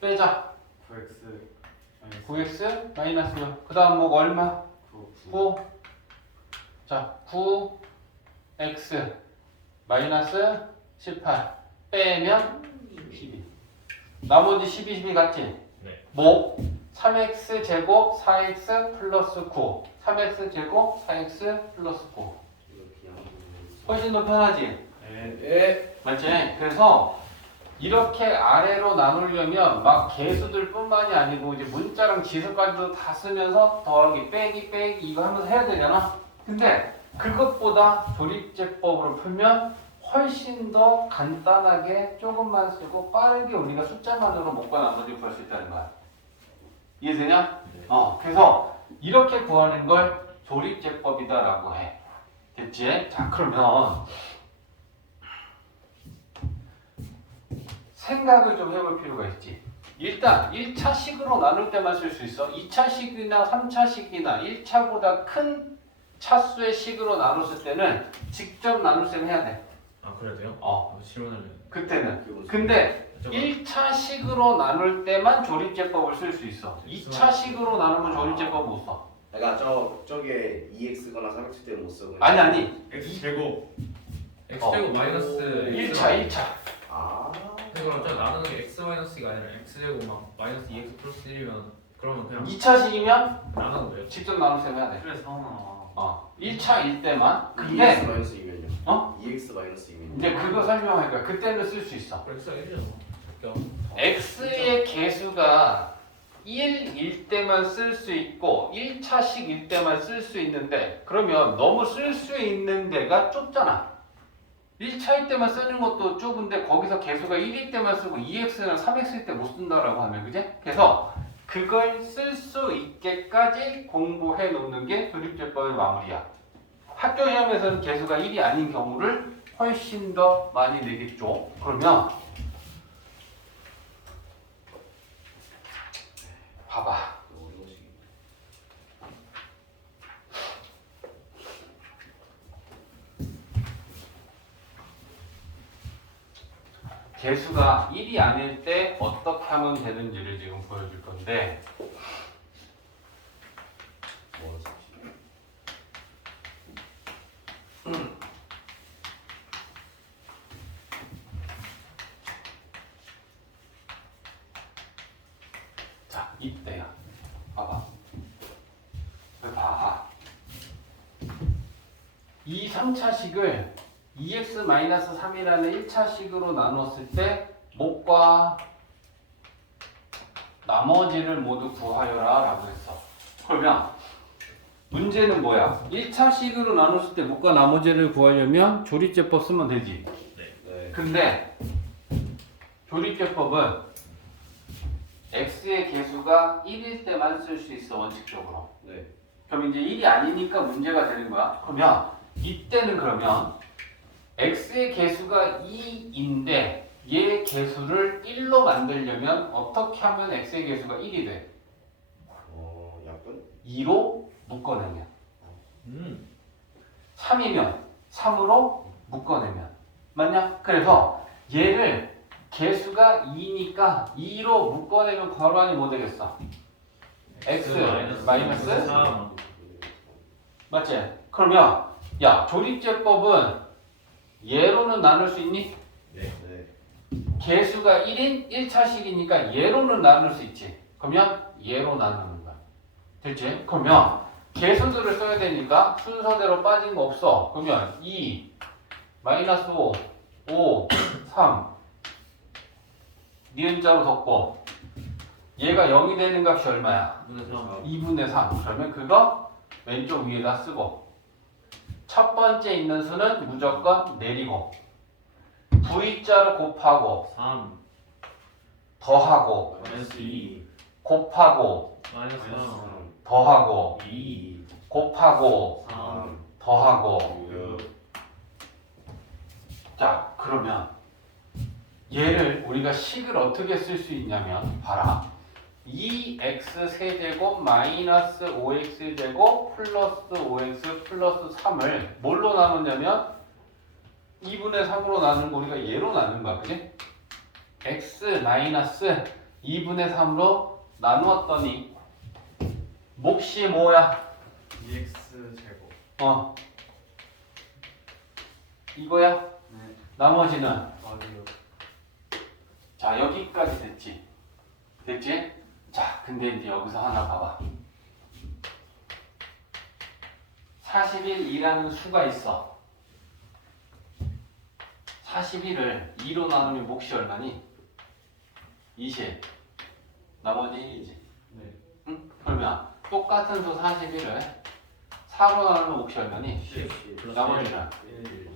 빼자. 9x 9x 마이너스 6. 그 다음 목 얼마? 9. 자, 9x 마이너스 18. 빼면 12. 나머지 12 같지? 네. 목 3x 제곱 4x 플러스 9. 3x 제곱 4x 플러스 9. 훨씬 더 편하지? 네. 맞지? 그래서 이렇게 아래로 나누려면 막 개수들 뿐만이 아니고 이제 문자랑 지수까지도 다 쓰면서 더하기 빼기 이거 하면서 해야 되잖아. 근데 그것보다 조립제법으로 풀면 훨씬 더 간단하게 조금만 쓰고 빠르게 우리가 숫자만으로 목과 나머지 구할 수 있다는 거야. 이해되냐? 네. 그래서 이렇게 구하는 걸 조립제법이다라고 해. 됐지? 자, 그러면 생각을 좀 해볼 필요가 있지. 일단 1차식으로 나눌 때만 쓸 수 있어. 2차식이나 3차식이나 1차보다 큰 차수의 식으로 나눴을 때는 직접 나눗셈 해야 돼. 아 그래야 돼요? 실험을 그때는. 근데 1차식으로 나눌 때만 조립제법을 쓸 수 있어. 2차식으로 나누면 조립제법 못 써. 그러니까 저게 2x거나 3x 때는 못 쓰고. 아니. x 제곱 x제곱 마이너스 1차. 아. 그럼 저 나누는 게 x 마이너스가 아니라 x제곱 막 마이너스 2x 플러스 1이면 그러면 그냥 2차식이면 나누는 거예요? 직접 나눗셈 해야 돼. 그래서 하나 1차일 때만. 2x 근데 마이너스 2면요. 2x 마이너스 2면. 이제 그거 설명할 거야. 그때는 쓸 수 있어. x가 1이잖아. x의 개수가 1일 때만 쓸 수 있고 1차식일 때만 쓸 수 있는데 그러면 너무 쓸 수 있는 데가 좁잖아. 1차일 때만 쓰는 것도 좁은데 거기서 개수가 1일 때만 쓰고 2x랑 3x일 때 못 쓴다라고 하면 그지? 그래서 그걸 쓸 수 있게까지 공부해 놓는 게 조립제법의 마무리야. 학교 시험에서는 개수가 1이 아닌 경우를 훨씬 더 많이 내겠죠. 그러면 봐봐. 개수가 1이 아닐 때 어떻게 하면 되는지를 지금 보여줄 건데 자, 이때야. 봐봐. 봐. 이 3차식을 2x-3이라는 1차식으로 나눴을 때 목과 나머지를 모두 구하여라 라고 했어. 그러면 문제는 뭐야? 1차식으로 나눴을 때 목과 나머지를 구하려면 조립제법 쓰면 되지. 네. 근데 조립제법은 x의 개수가 1일 때만 쓸 수 있어, 원칙적으로. 네. 그럼 이제 1이 아니니까 문제가 되는 거야. 그러면 이때는 그러면 x의 개수가 2인데 얘 개수를 1로 만들려면 어떻게 하면 x의 개수가 1이 돼? 약분? 2로 묶어내면. 3이면 3으로 묶어내면. 맞냐? 그래서 얘를 개수가 2니까 2로 묶어내면 괄호하니 뭐 되겠어? x 마이너스 3. 맞지? 그러면 야, 조립제법은 얘로는 나눌 수 있니? 네. 개수가 1인 1차식이니까 얘로는 나눌 수 있지. 그러면 얘로 나누는 거야. 됐지? 그러면 개수들을 써야 되니까 순서대로 빠진 거 없어. 그러면 2, 마이너스 5, 5, 3 니은자로 덮고 얘가 0이 되는 값이 얼마야? 2분의 3. 그러면 그거 왼쪽 위에다 쓰고 첫 번째 있는 수는 무조건 내리고 V자로 곱하고 3 더하고 마이너스 2 곱하고 마이너스 3 더하고 2 곱하고 3 더하고 6. 자, 그러면 얘를 우리가 식을 어떻게 쓸 수 있냐면 봐라. 2x 세제곱 마이너스 5x 제곱 플러스 5x 플러스 3을 뭘로 나누냐면 2분의 3으로 나누는 거 우리가 얘로 나눈 거야. 그지? x 마이너스 2분의 3으로 나누었더니 몫이 뭐야? EX 제곱. 이거야? 네. 나머지는 아니요. 자 여기까지 됐지? 됐지? 자 근데 이제 여기서 하나 봐봐. 41이라는 수가 있어. 41을 2로 나누면 몫이 얼마니? 20. 나머지 1이지. 네. 응? 그러면 똑같은 수 41을 4로 나누면 몫이 얼마니? 10 플러스 나머지는 1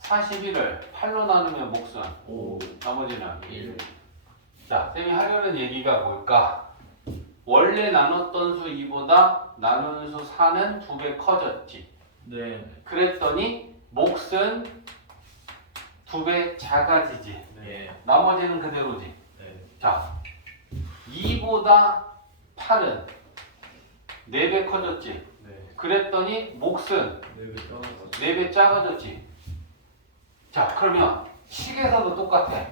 41을 8로 나누면 몫은 5 나머지는 1. 자, 쌤이 하려는 얘기가 뭘까? 원래 나눴던 수 2보다 나누는 수 4는 2배 커졌지. 네. 그랬더니 몫은 2배 작아지지. 예. 나머지는 그대로지. 네. 자, 2보다 8은 4배 커졌지. 네. 그랬더니 몫은 네, 그 4배 작아졌지. 자, 그러면 식에서도 똑같아.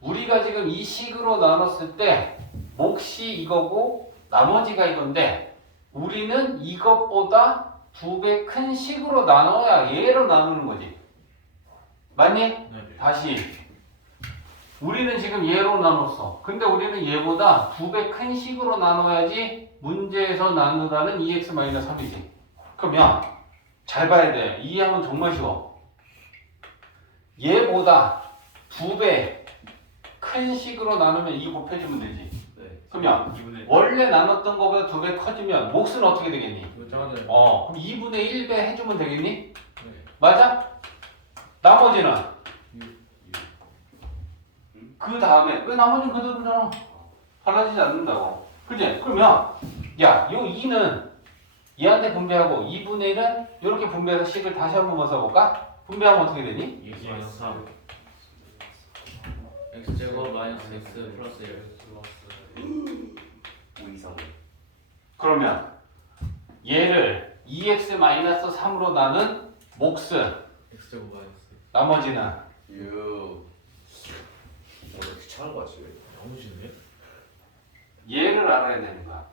우리가 지금 이 식으로 나눴을 때 몫이 이거고 나머지가 이건데 우리는 이것보다 2배 큰 식으로 나눠야 얘로 나누는 거지. 맞니? 네. 다시 우리는 지금 얘로 나눴어. 근데 우리는 얘보다 2배 큰 식으로 나눠야지 문제에서 나누다는 2x-3이지. 그러면 잘 봐야 돼. 이해하면 정말 쉬워. 얘보다 2배 큰 식으로 나누면 2 곱해주면 되지. 네. 그러면 2분의 원래 나눴던 거보다 2배 커지면 몫은 어떻게 되겠니? 이거 작아져요. 그럼 2분의 1배 해주면 되겠니? 네. 맞아? 나머지는? 그 다음에 왜 나머지는 그대로잖아. 달라지지 않는다고. 그지? 그러면 야, 요 2는 얘한테 분배하고 2분의 1은 이렇게 분배해서 식을 다시 한 번만 써볼까? 분배하면 어떻게 되니? 2x 마이너스 3. x 제곱 마이너스 x 플러스 1. 5 이상. 그러면 얘를 2x-3으로 나눈 몫은 x 제곱 마이너스. 나머지는 오늘 귀찮은 거 같지 왜? 너무 쉽네. 얘를 알아야 되는 거야.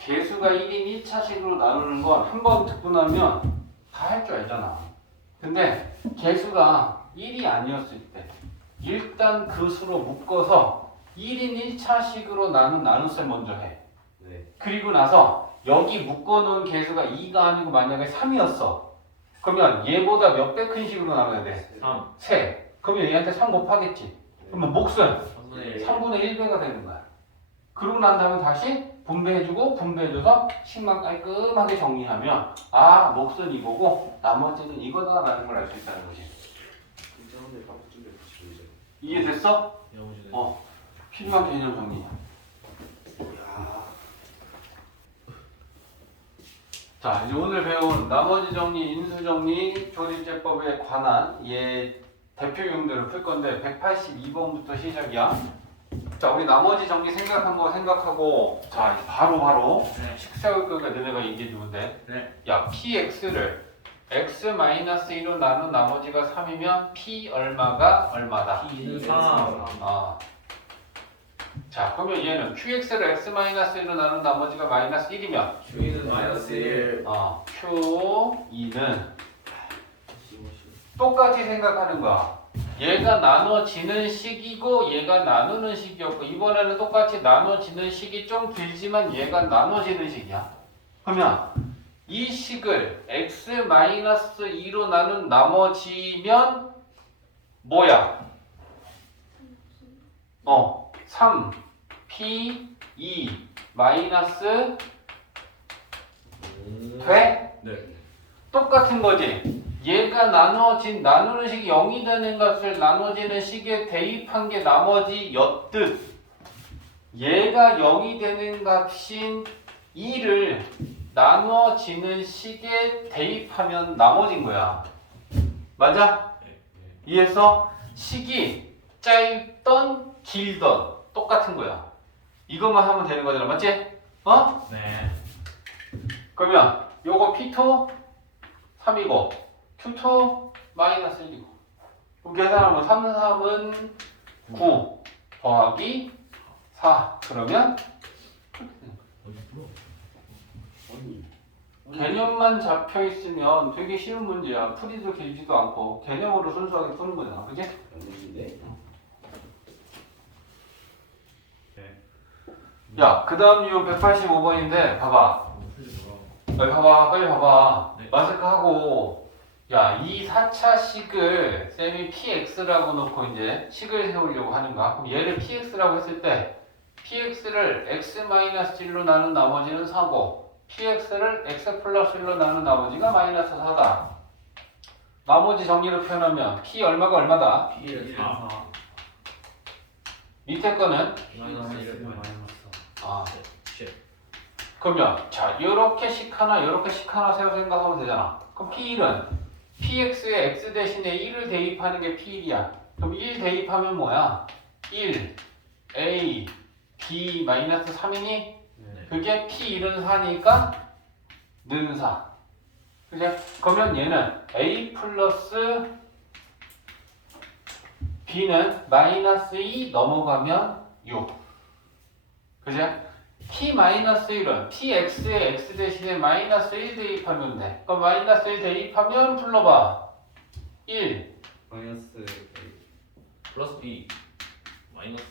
개수가 1인 1차식으로 나누는 건 한 번 듣고 나면 다 할 줄 알잖아. 근데 개수가 1이 아니었을 때 일단 그 수로 묶어서 1인 1차식으로 나눗셈 먼저 해. 네. 그리고 나서 여기 묶어놓은 개수가 2가 아니고 만약에 3이었어. 그러면 얘보다 몇 배 큰 식으로 나눠야 돼? 3. 3. 그러면 얘한테 3 곱하겠지. 그러면 몫은 3분의 1. 3분의 1배가 되는 거야. 그러고 난 다음에 다시 분배해주고 분배해줘서 식만 깔끔하게 정리하면 아 몫은 이거고 나머지는 이거다라는 걸 알 수 있다는 거지. 괜찮은데 방금 좀 해주시죠. 이해됐어? 너무 쉽네. 필요한 개념 정리. 야. 자 이제 오늘 배운 나머지 정리, 인수 정리, 조립제법에 관한 대표 유형들을 풀 건데 182번부터 시작이야. 자 우리 나머지 정리 생각한 거 생각하고 자 이제 바로 네. 식세울 거니까 너네가 얘기해 주면 돼. 네. 야 px를 x-1로 나눈 나머지가 3이면 p 얼마가 얼마다? P는 3. 자 그러면 얘는 qx를 x-1로 나눈 나머지가 마이너스 1이면 Q는 마이너스 1. q2는 똑같이 생각하는 거야. 얘가 나눠지는 식이고 얘가 나누는 식이었고 이번에는 똑같이 나눠지는 식이 좀 길지만 얘가 나눠지는 식이야. 그러면 이 식을 x-2로 나눈 나머지면 뭐야? 3 p 2 마이너스 돼? 네. 똑같은 거지. 얘가 나누는 식이 0이 되는 값을 나눠지는 식에 대입한 게 나머지였듯 얘가 0이 되는 값인 2를 나눠지는 식에 대입하면 나머진 거야. 맞아? 이해했어? 식이 짧던 길던 똑같은 거야. 이것만 하면 되는 거잖아, 맞지? 어? 네. 그러면 요거 P2 3이고 Q2 마이너스 1이고 그럼 계산하면 3, 3은 9 더하기 4 그러면 아니. 개념만 잡혀 있으면 되게 쉬운 문제야. 풀이도 길지도 않고 개념으로 순수하게 푸는 거잖아, 그지? 아닌데. 야, 그 다음 유형 185번인데 봐봐. 빨리 봐봐, 빨리 봐봐. 네. 마스크하고 야, 이 4차 식을 쌤이 px라고 놓고 이제 식을 세우려고 하는 거야. 그럼 얘를 px라고 했을 때 px를 x-1로 나눈 나머지는 4고 px를 x 플러스 1로 나눈 나머지가 마이너스 4다. 나머지 정리로 표현하면 p 얼마가 얼마다? P를 4. 밑에 거는 마이너스 1을 마이너스. 아, 10. 그러면 자 요렇게 식 하나 요렇게 식 하나 세워 생각하면 되잖아. 그럼 P1은 PX에 X 대신에 1을 대입하는 게 P1이야. 그럼 1 대입하면 뭐야? 1 A B 마이너스 3이니 네. 그게 P1은 4니까 는 4. 그지? 그러면 얘는 A 플러스 B는 마이너스 2 넘어가면 6. 그지? P-1은 Px에 X 대신에 마이너스 1 대입하면 돼. 그럼 마이너스 1 대입하면 불러봐. 1. 마이너스 플러스 B 마이너스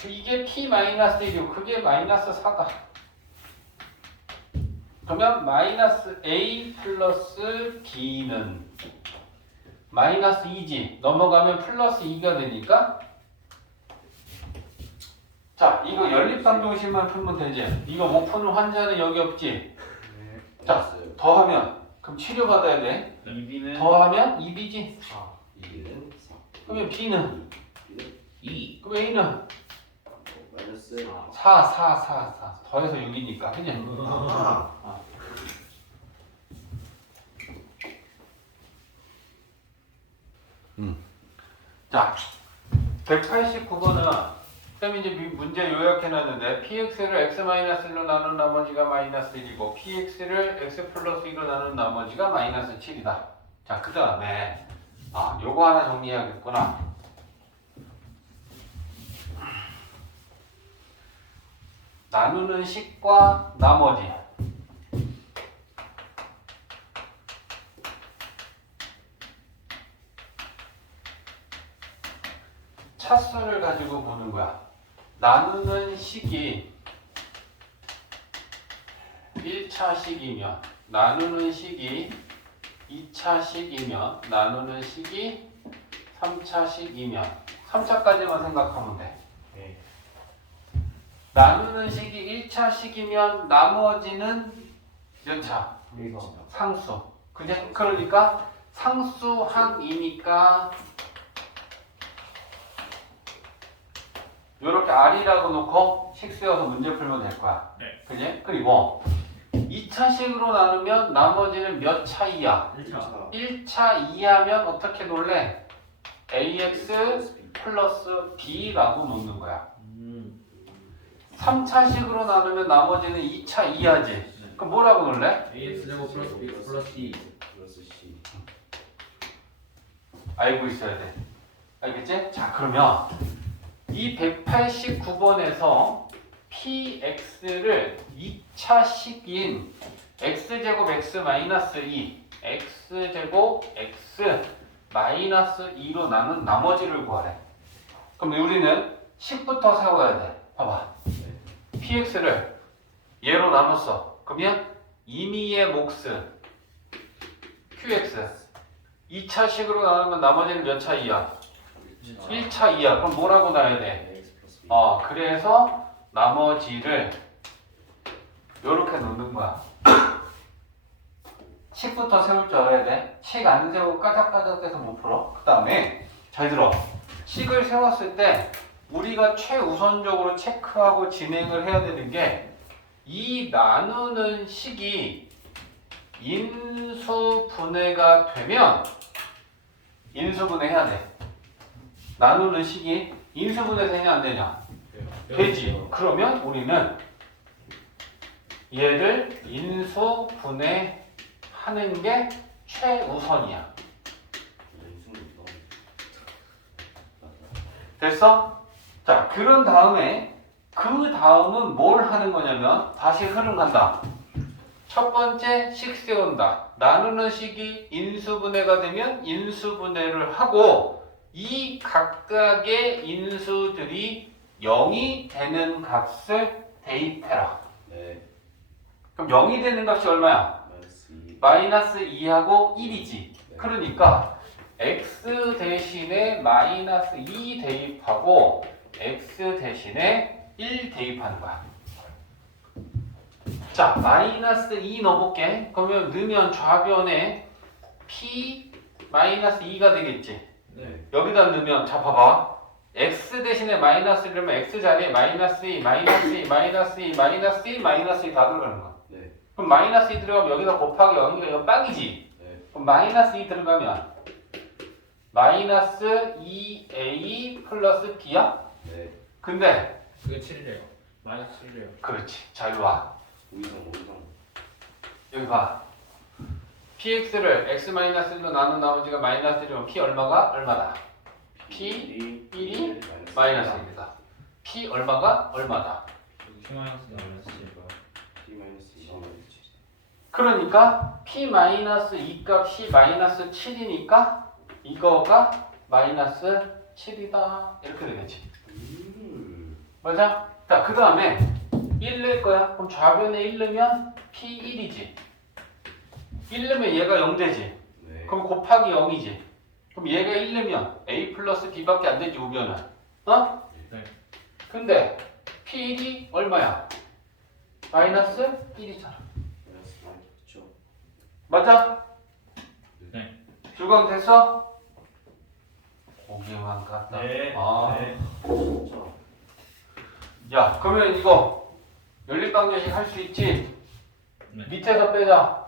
3. 이게 P-1이고 그게 마이너스 4가. 그러면 마이너스 A 플러스 B는 마이너스 2지. 넘어가면 플러스 2가 되니까 자, 이거 연립방정식만 풀면 되지. 이거 못 푸는 환자는 여기 없지. 네. 자, 더하면 그럼 치료받아야 돼. 2B는 더하면 2B지. 4. 2는 4. 그러면 B는 2. 그럼 A는 마이너스 4 더해서 6이니까 그지? 아. 자, 189번은 쌤이 이제 문제 요약해놨는데 px를 x-1로 나눈 나머지가 마이너스 1이고 px를 x 플러스 2로 나눈 나머지가 마이너스 7이다. 자, 그 다음에 요거 하나 정리해야겠구나. 나누는 식과 나머지. 차수를 가지고 보는 거야. 나누는 식이 1차 식이면 나누는 식이 2차 식이면 나누는 식이 3차 식이면 3차까지만 생각하면 돼. 네. 나누는 식이 1차 식이면 나머지는 몇 차? 이거. 상수. 그지? 그러니까 상수항이니까 요렇게 R이라고 놓고 식 세워서 문제 풀면 될 거야. 네. 그지? 그리고 2차식으로 나누면 나머지는 몇 차이야? 1차. 1차 이하면 어떻게 놀래? AX 플러스 B라고 놓는 거야. 3차식으로 나누면 나머지는 2차 이하지. 그럼 뭐라고 놀래? AX 제곱 플러스 B 플러스 C. 플러스 C. 알고 있어야 돼. 알겠지? 자, 그러면 이 189번에서 px를 2차식인 x제곱 x 마이너스 2, x제곱 x 마이너스 2로 나눈 나머지를 구하래. 그럼 우리는 식부터 세워야 돼. 봐봐. px를 얘로 나눴어. 그러면 임의의 몫은 qx 2차식으로 나누면 나머지는 몇 차 이하? 1차 이하. 그럼 뭐라고 놔야 돼? X 플러스 B. 그래서 나머지를 요렇게 놓는 거야. 식부터 세울 줄 알아야 돼. 식 안 세우고 까작까작해서 못 풀어. 그 다음에 잘 들어. 식을 세웠을 때 우리가 최우선적으로 체크하고 진행을 해야 되는 게 이 나누는 식이 인수분해가 되면 인수분해 해야 돼. 나누는 식이 인수분해 되냐 안 되냐? 되지. 그러면 우리는 얘를 인수분해하는 게 최우선이야. 됐어? 자, 그런 다음에 그 다음은 뭘 하는 거냐면 다시 흐름 간다. 첫 번째 식 세운다. 나누는 식이 인수분해가 되면 인수분해를 하고 이 각각의 인수들이 0이 되는 값을 대입해라. 네. 그럼 0이 되는 값이 얼마야? 마이너스 2하고 1이지. 그러니까 x 대신에 마이너스 2 대입하고 x 대신에 1 대입하는 거야. 자, 마이너스 2 넣어볼게. 그러면 넣으면 좌변에 p 마이너스 2가 되겠지. 네. 여기다 넣으면 자 봐봐. x 대신에 마이너스 1이면 x 자리에 마이너스 2, 마이너스 2, 마이너스 2, 마이너스 2, 마이너스 2 다 들어가는 거야. 네. 그럼 마이너스 2 들어가면 여기다 곱하기 0이니까 이거 빵이지. 네. 그럼 마이너스 2 들어가면 마이너스 2a 플러스 b야? 네. 근데 그게 7이래요. 마이너스 7이래요. 그렇지. 자 일로 와. 오이성. 여기 봐. px를 x-1로 나눈 나머지가 마이너스 1이면 p 얼마가? 얼마다? p 1이 마이너스 1이다. p 얼마가? 얼마다? 여기 P 마이너스 마이너스 7가. P 마이너스 2 그러니까 p 마이너스 2 값이 마이너스 7이니까 이거가 마이너스 7이다. 이렇게 되겠지. 맞아? 자, 그 다음에 1 넣을 거야. 그럼 좌변에 1 넣으면 p1이지. 1 넣으면 얘가 0 되지. 네. 그럼 곱하기 0이지. 그럼 얘가 1 넣으면 a 플러스 b밖에 안 되지, 우변은. 어? 네. 근데 p1이 얼마야? 마이너스 1이잖아. 마이너스 1. 그렇죠. 맞아? 네. 주강 됐어? 고기만 갖다. 네. 아. 네. 진짜. 야, 그러면 이거 연립방정식 할 수 있지? 네. 밑에서 빼자.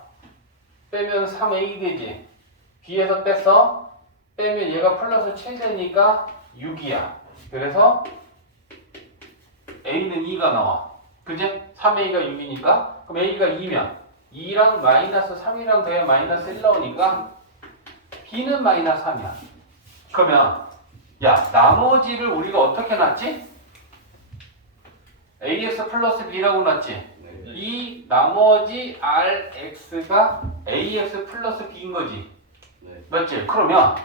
빼면 3a 되지. B에서 뺐어. 빼면 얘가 플러스 7 되니까 6이야. 그래서 A는 2가 나와. 그지? 3A가 6이니까. 그럼 A가 2면 2랑 마이너스 3이랑 더해 마이너스 1 나오니까 B는 마이너스 3이야. 그러면 야, 나머지를 우리가 어떻게 놨지? AX 플러스 B라고 놨지? 네. 이 나머지 RX가 AX 플러스 B인 거지. 네. 맞지? 그러면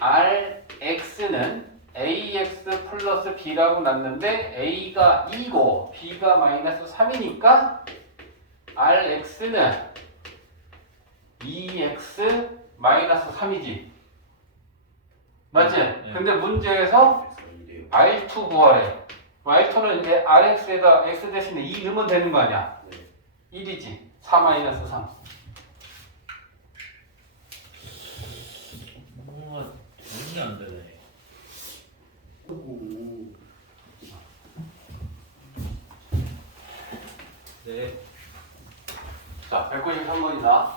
RX는 AX 플러스 B라고 놨는데 A가 2고 B가 마이너스 3이니까 RX는 2X 마이너스 3이지. 맞지? 네. 근데 문제에서 그래서 1이에요. R2 구하래. R2는 이제 RX에다 X 대신에 2 넣으면 되는 거 아니야? 네. 1이지. 4 마이너스 3. 뭔가 정리 안 되네. 네. 자, 193번이다.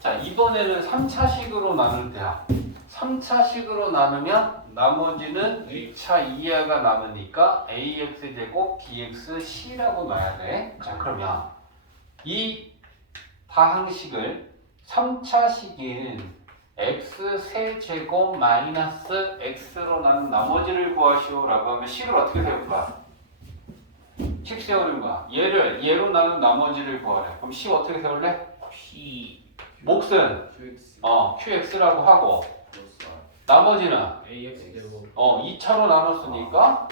자, 이번에는 3차식으로 나눌 때야. 3차식으로 나누면 나머지는 2차 이하가 남으니까 AX제곱 BXC라고 놔야 돼. 자, 그러면 이 다항식을 3차식인 x 세제곱 마이너스 x로 나눈 나머지를 구하시오라고 하면 식을 어떻게 세울 거야? 식 세우는 거야. 얘를 얘로 나눈 나머지를 구하래. 그럼 식 어떻게 세울래? P 몫은 QX qx라고 하고 플러스 R. 나머지는 AX 제곱 2차로 나눴으니까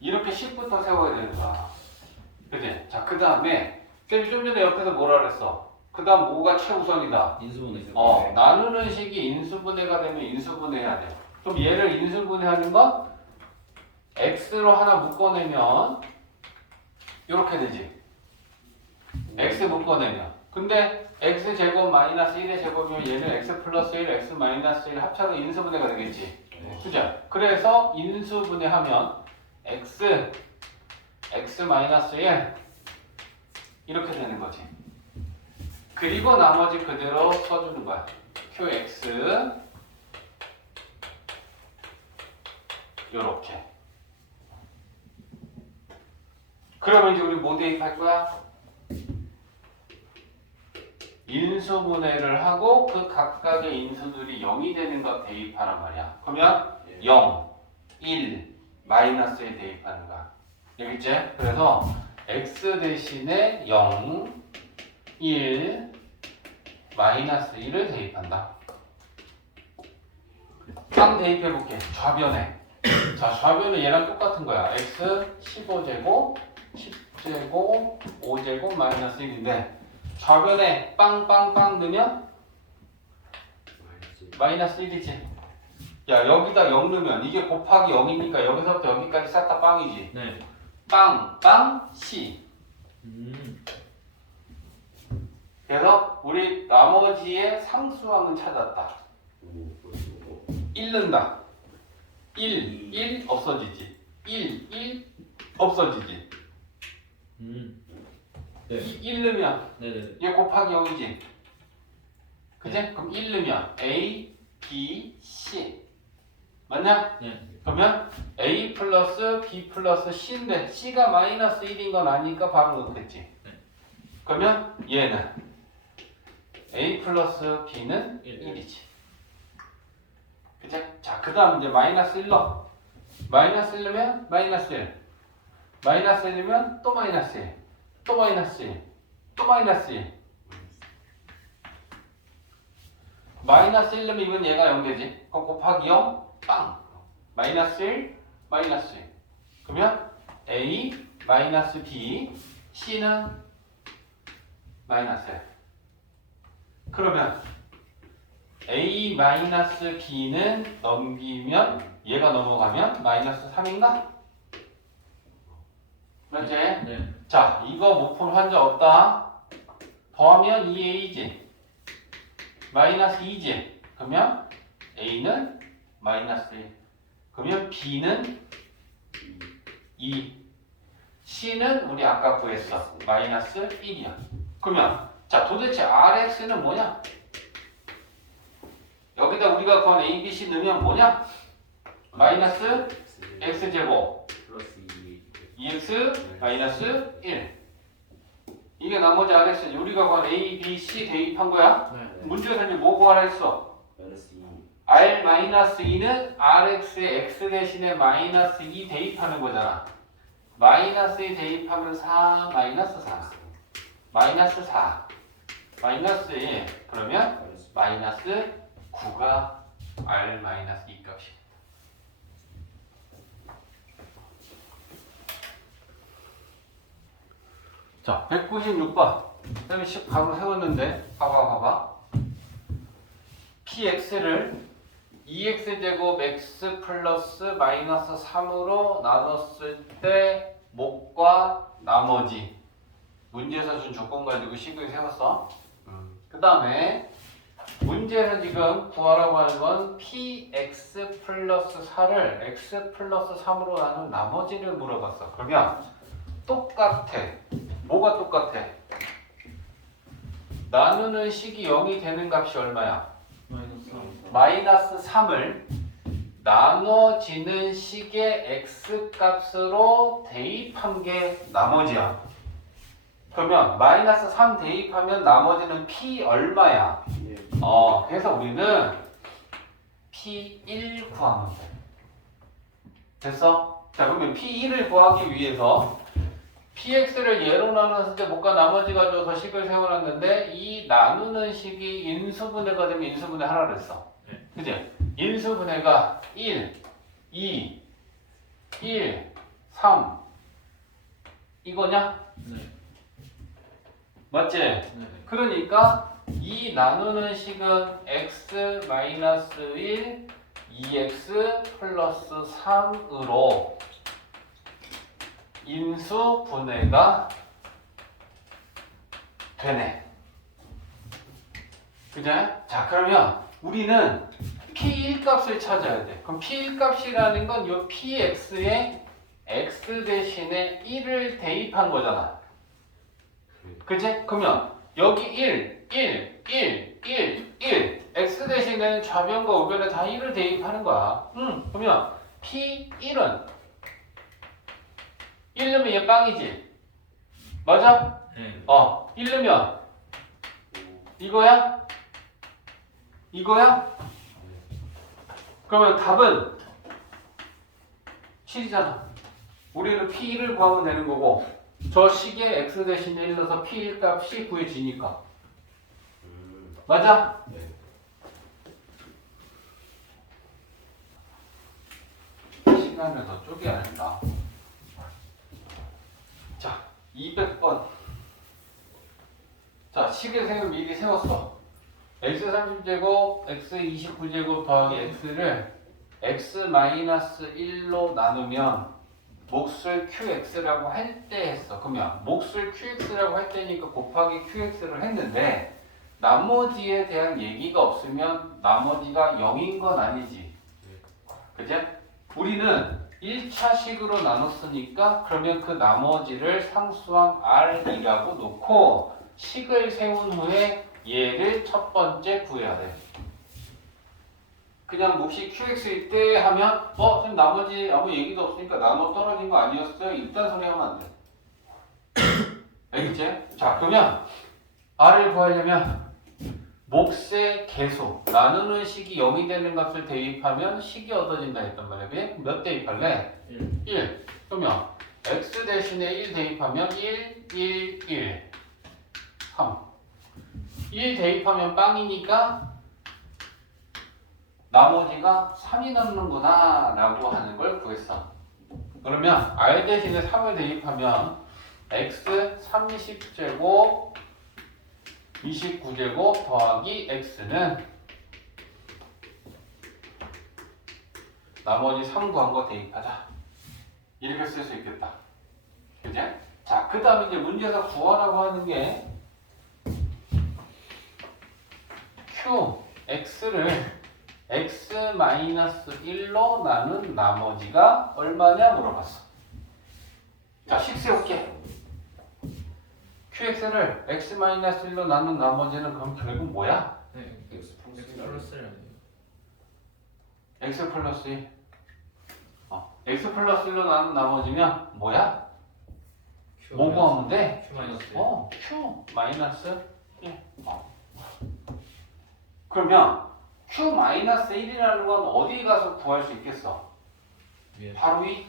이렇게 식부터 세워야 되는 거야. 그치? 자, 그 다음에 쌤이 좀 전에 옆에서 뭐라 그랬어? 그 다음 뭐가 최우선이다? 인수분해. 나누는 식이 인수분해가 되면 인수분해해야 돼. 그럼 얘를 인수분해하는 건 x로 하나 묶어내면 이렇게 되지. x 묶어내면. 근데 x 제곱 마이너스 1의 제곱이면 얘는 x 플러스 1, x 마이너스 1 합쳐서 인수분해가 되겠지. 그죠? 그래서 인수분해하면 x 마이너스 1 이렇게 되는 거지. 그리고 나머지 그대로 써주는 거야. qx 요렇게. 그러면 이제 우리 뭐 대입할 거야? 인수분해를 하고 그 각각의 인수들이 0이 되는 것 대입하란 말이야. 그러면 0, 1, 마이너스에 대입하는 거야. 알겠지? 그래서 x 대신에 0, 1, 마이너스 1을 대입한다. 딱 대입해볼게. 좌변에. 자, 좌변은 얘랑 똑같은 거야. x 15제곱, 10제곱, 5제곱, 마이너스 1인데 좌변에 빵빵빵 넣으면 마이너스 1이지. 야, 여기다 0 넣으면 이게 곱하기 0이니까 여기서부터 여기까지 싹 다 빵이지. 네. 빵, 빵, C. 음. 그래서 우리 나머지의 상수항은 찾았다. 1 넣는다. 1, 1 없어지지. 1, 1 없어지지. 네. 1 넣으면 네네. 얘 곱하기 0이지. 그지? 그럼 1 넣으면 A, B, C. 맞냐? 네. 그러면 A 플러스 B 플러스 C인데 C가 마이너스 1인 건 아니니까 바로 넣겠지. 네. 그러면 얘는 A 플러스 B는 1. 1이지. 그치? 자, 그 다음 이제 마이너스 1 넣어. 마이너스 1 넣으면 마이너스 1. 마이너스 1 넣으면 또 마이너스 1. 또 마이너스 1. 또 마이너스 1. 마이너스 1 넣으면 이건 얘가 0 되지. 그럼 곱하기 0, 빵. 마이너스 1, 마이너스 1. 그러면 A, 마이너스 B, C는 마이너스 1. 그러면 A 마이너스 B는 넘기면 얘가 넘어가면 마이너스 3인가? 맞지? 네. 자, 이거 못 푼 환자 없다. 더하면 2A지. 마이너스 2지. 그러면 A는 마이너스 1. 그러면 B는 2. C는 우리 아까 구했어. 마이너스 1이야. 그러면 자, 도대체 RX는 뭐냐? 여기다 우리가 구한 A, B, C 넣으면 뭐냐? 마이너스 X제곱 플러스 2X 마이너스 1. 이게 나머지 RX. 우리가 구한 A, B, C 대입한 거야. 네. 문제에서 이제 뭐 구하라 했어? 마이너스 2 R 마이너스 2는 RX에 X 대신에 마이너스 2 대입하는 거잖아. 마이너스 2 대입하면 4 마이너스 4. 마이너스 4. 마이너스 1. 그러면 마이너스 9가 R 마이너스 2 값이. 자, 196번. 그다음에 10 바로 세웠는데 봐봐. px를 2x제곱 x 플러스 마이너스 3으로 나눴을 때 목과 나머지 문제에서 준 조건 가지고 식을 세웠어. 그 다음에 문제에서 지금 구하라고 하는 건 px 플러스 4를 x 플러스 3으로 나눈 나머지를 물어봤어. 그러면 똑같아. 뭐가 똑같아? 나누는 식이 0이 되는 값이 얼마야? 마이너스 3을 나눠지는 식의 x 값으로 대입한 게 나머지야. 그러면 마이너스 3 대입하면 나머지는 p 얼마야? 그래서 우리는 p1 구하면 돼. 됐어? 자, 그러면 p1을 구하기 위해서 px를 예로 나눴을 때 목과 나머지 가져서 식을 세워놨는데 이 나누는 식이 인수분해가 되면 인수분해 하라 그랬어. 네. 그치? 인수분해가 1, 2, 1, 3 이거냐? 네. 맞지? 네. 그러니까 이 나누는 식은 x-1, 2x 플러스 3으로 인수분해가 되네. 그죠? 자, 그러면 우리는 P1 값을 찾아야 돼. 그럼 P1 값이라는 건 요 PX에 X 대신에 1을 대입한 거잖아. 그치? 그러면 여기 1, 1, 1, 1, 1 x 대신에는 좌변과 우변에 다 1을 대입하는 거야. 그러면 P1은 1 넣으면 얘 빵이지. 맞아? 네. 1 넣으면 이거야? 이거야? 그러면 답은 7이잖아. 우리는 P1을 구하면 되는 거고 저 식에 x 대신에 1 넣어서 P1 값이 구해지니까. 맞아? 네. 시간을 더 쪼개야 된다. 자, 200번. 자, 식을 미리 세웠어. x30제곱, x29제곱 더하기 x를 x-1로 나누면 몫을 qx라고 할 때 했어. 그러면 몫을 qx라고 할 때니까 곱하기 qx를 했는데 나머지에 대한 얘기가 없으면 나머지가 0인 건 아니지. 그치? 우리는 1차식으로 나눴으니까 그러면 그 나머지를 상수항 R이라고 놓고 식을 세운 후에 얘를 첫 번째 구해야 돼. 그냥 몫이 qx일 때 하면 선생님 나머지 아무 얘기도 없으니까 나눠 떨어진 거 아니었어요? 이딴 소리 하면 안 돼. 알겠지? 자, 그러면 R을 구하려면 몫의 개수, 나누는 식이 0이 되는 값을 대입하면 식이 얻어진다 했단 말이야. 그게 몇 대입할래? 1. 그러면 x 대신에 1 대입하면 1, 1, 1, 3. 1 대입하면 빵이니까 나머지가 3이 남는구나 라고 하는 걸 구했어. 그러면 r 대신에 3을 대입하면 x 30제곱 29제곱 더하기 x는 나머지 3 구한 거 대입하자. 이렇게 쓸 수 있겠다. 그지? 자, 그 다음에 이제 문제에서 구하라고 하는 게 q, x를 x-1로 나눈 나머지가 얼마냐 물어봤어. 자, 식 세울게. qx를 x-1로 나눈 나머지는 그럼 결국 뭐야? 네. x 플러스를 x 플러스 1. x 플러스 1로 나눈 나머지면 뭐야? 뭐 구하면 돼? q 마이너스 q 마이너스 1. 그러면 q 마이너스 1이라는 건 어디 가서 구할 수 있겠어? 위에. 바로 위?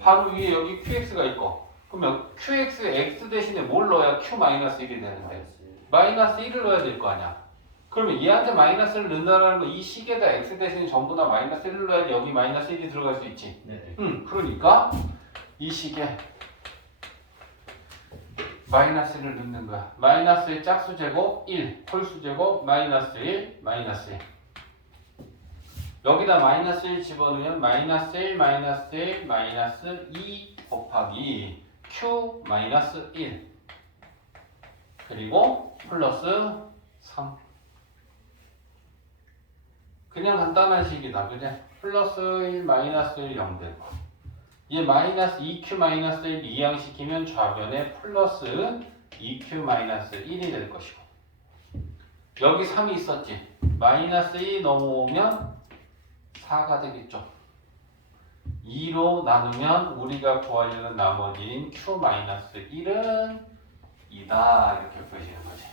바로 위에 여기 qx가 있고. 그러면 qx x 대신에 뭘 넣어야 q 마이너스 1이 되는데? 마이너스 1을 넣어야 될 거 아니야. 그러면 얘한테 마이너스를 넣는다는 거 이 식에다 x 대신에 전부 다 마이너스 1을 넣어야지 여기 마이너스 1이 들어갈 수 있지. 네. 그러니까 이 식에 마이너스 1을 넣는 거야. 마이너스 1 짝수제곱 1, 홀수제곱 마이너스 1, 마이너스 1. 여기다 마이너스 1 집어넣으면 마이너스 1, 마이너스 1, 마이너스 2 곱하기 q 마이너스 1 그리고 플러스 3. 그냥 간단한 식이다. 그지? 플러스 1, 마이너스 1, 0 되고 얘 마이너스 2q 마이너스 1 이항시키면 좌변에 플러스 2q 마이너스 1이 될 것이고 여기 3이 있었지. 마이너스 2 넘어오면 4가 되겠죠. 2로 나누면 우리가 구하려는 나머지인 q 마이너스 1은 2다 이렇게 보시는 거지.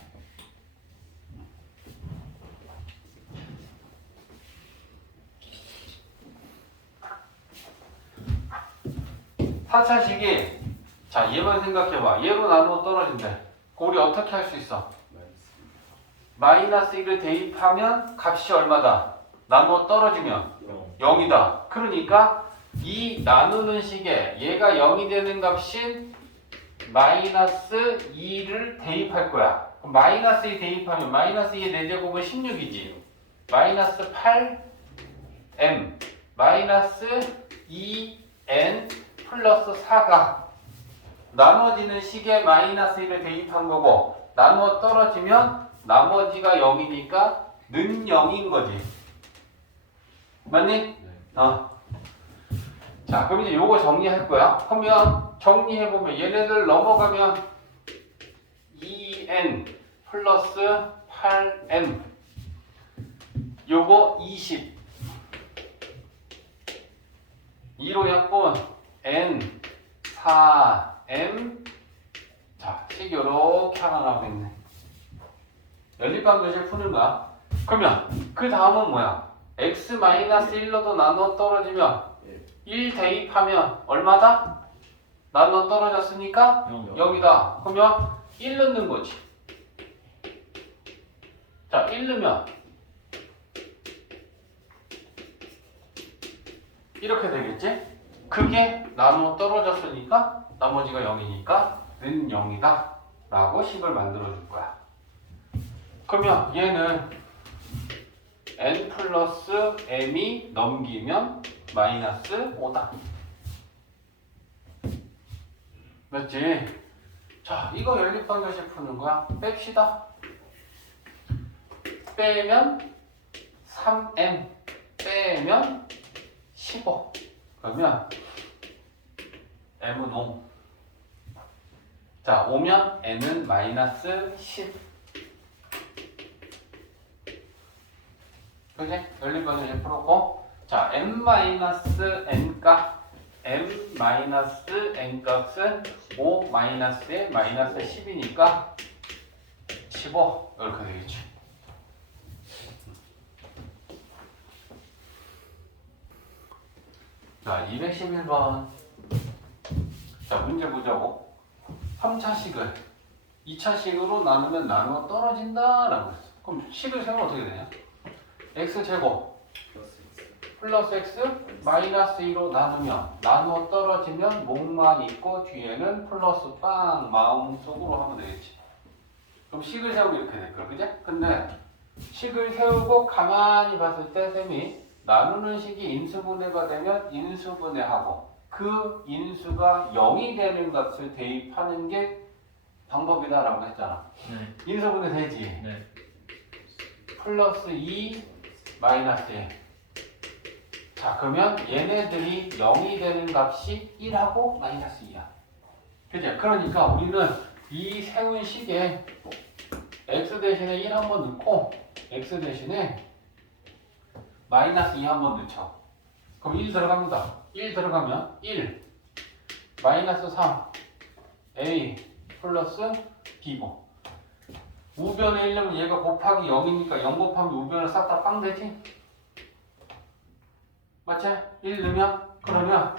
4차식이 자 얘만 생각해봐. 얘로 나누면 떨어진대. 그럼 우리 어떻게 할 수 있어? 마이너스 1을 대입하면 값이 얼마다? 나누어 떨어지면 0이다. 그러니까 이 나누는 식에 얘가 0이 되는 값인 마이너스 2를 대입할 거야. 그럼 마이너스 2 대입하면 마이너스 2의 4제곱은 16이지. 마이너스 8m 마이너스 2n 플러스 4가 나머지는 식에 마이너스 1을 대입한 거고 나누어 떨어지면 나머지가 0이니까 는 0인 거지. 맞니? 자, 그럼 이제 요거 정리할 거야. 그러면 정리해보면 얘네들 넘어가면 2n 플러스 8m 요거 20. 2로 약분 n 4m. 자, 식 요렇게 하나 나오겠네. 연립방정식 푸는 거야. 그러면 그 다음은 뭐야? x-1로도 나눠 떨어지면 1 대입하면 얼마다? 나눠 떨어졌으니까 0이다. 그러면 1 넣는 거지. 자, 1 넣으면 이렇게 되겠지? 그게 나눠 떨어졌으니까 나머지가 0이니까 는 0이다 라고 식을 만들어 줄 거야. 그러면 얘는 n 플러스 m이 넘기면 마이너스 5다. 맞지? 자, 이거 연립방정식 푸는 거야. 뺍시다. 빼면 3m 빼면 15. 그러면 m은 5. 자, 오면 n은 마이너스 10. 그지? 연립방정식 풀었고. 자, m-n가 m-n 값은 5 마이너스에 마이너스 10이니까 15 이렇게 되겠지. 자, 211번. 자, 문제 보자고. 3차식을 2차식으로 나누면 나누어 떨어진다 라고 했어. 그럼 식을 세우면 어떻게 되냐? x제곱 플러스 x 마이너스 2로 나누면 나누어 떨어지면 목만 있고 뒤에는 플러스 빵 마음속으로 하면 되겠지. 그럼 식을 세우면 이렇게 될 거야. 그지? 근데 식을 세우고 가만히 봤을 때 쌤이 나누는 식이 인수분해가 되면 인수분해하고 그 인수가 0이 되는 값을 대입하는 게 방법이다라고 했잖아. 네. 인수분해 되지? 네. 플러스 2 마이너스 1. 자, 그러면 얘네들이 0이 되는 값이 1하고 마이너스 2야. 그죠? 그러니까 우리는 이 세운 식에 x 대신에 1 한번 넣고 x 대신에 마이너스 2 한번 넣죠. 그럼 1 들어갑니다. 1 들어가면 1 마이너스 3 a 플러스 b고 우변에 1 넣으면 얘가 곱하기 0이니까 0 곱하면 우변을 싹 다 빵 되지? 맞지? 1 넣으면 그러면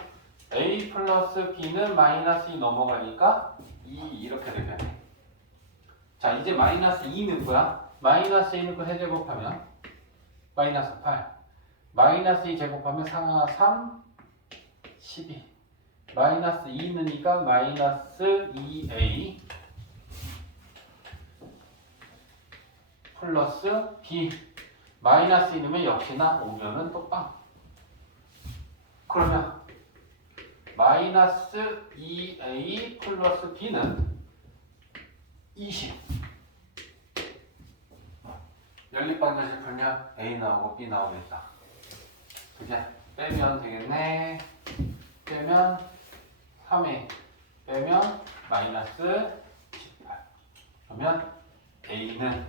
a 플러스 b는 마이너스 2 넘어가니까 2 이렇게 되겠네. 자, 이제 마이너스 2 넣을 거야. 마이너스 2 넣고 세제곱하면 마이너스 8 마이너스 2 제곱하면 4, 3, 12 마이너스 2 넣으니까 마이너스 2a 플러스 b 마이너스 2 넣으면 역시나 오면은 또 빵. 그러면 마이너스 2a 플러스 b는 20. 연립방정식 풀면 a 나오고 b 나오겠다. 그게 빼면 되겠네. 빼면 3a 빼면 마이너스 18. 그러면 a는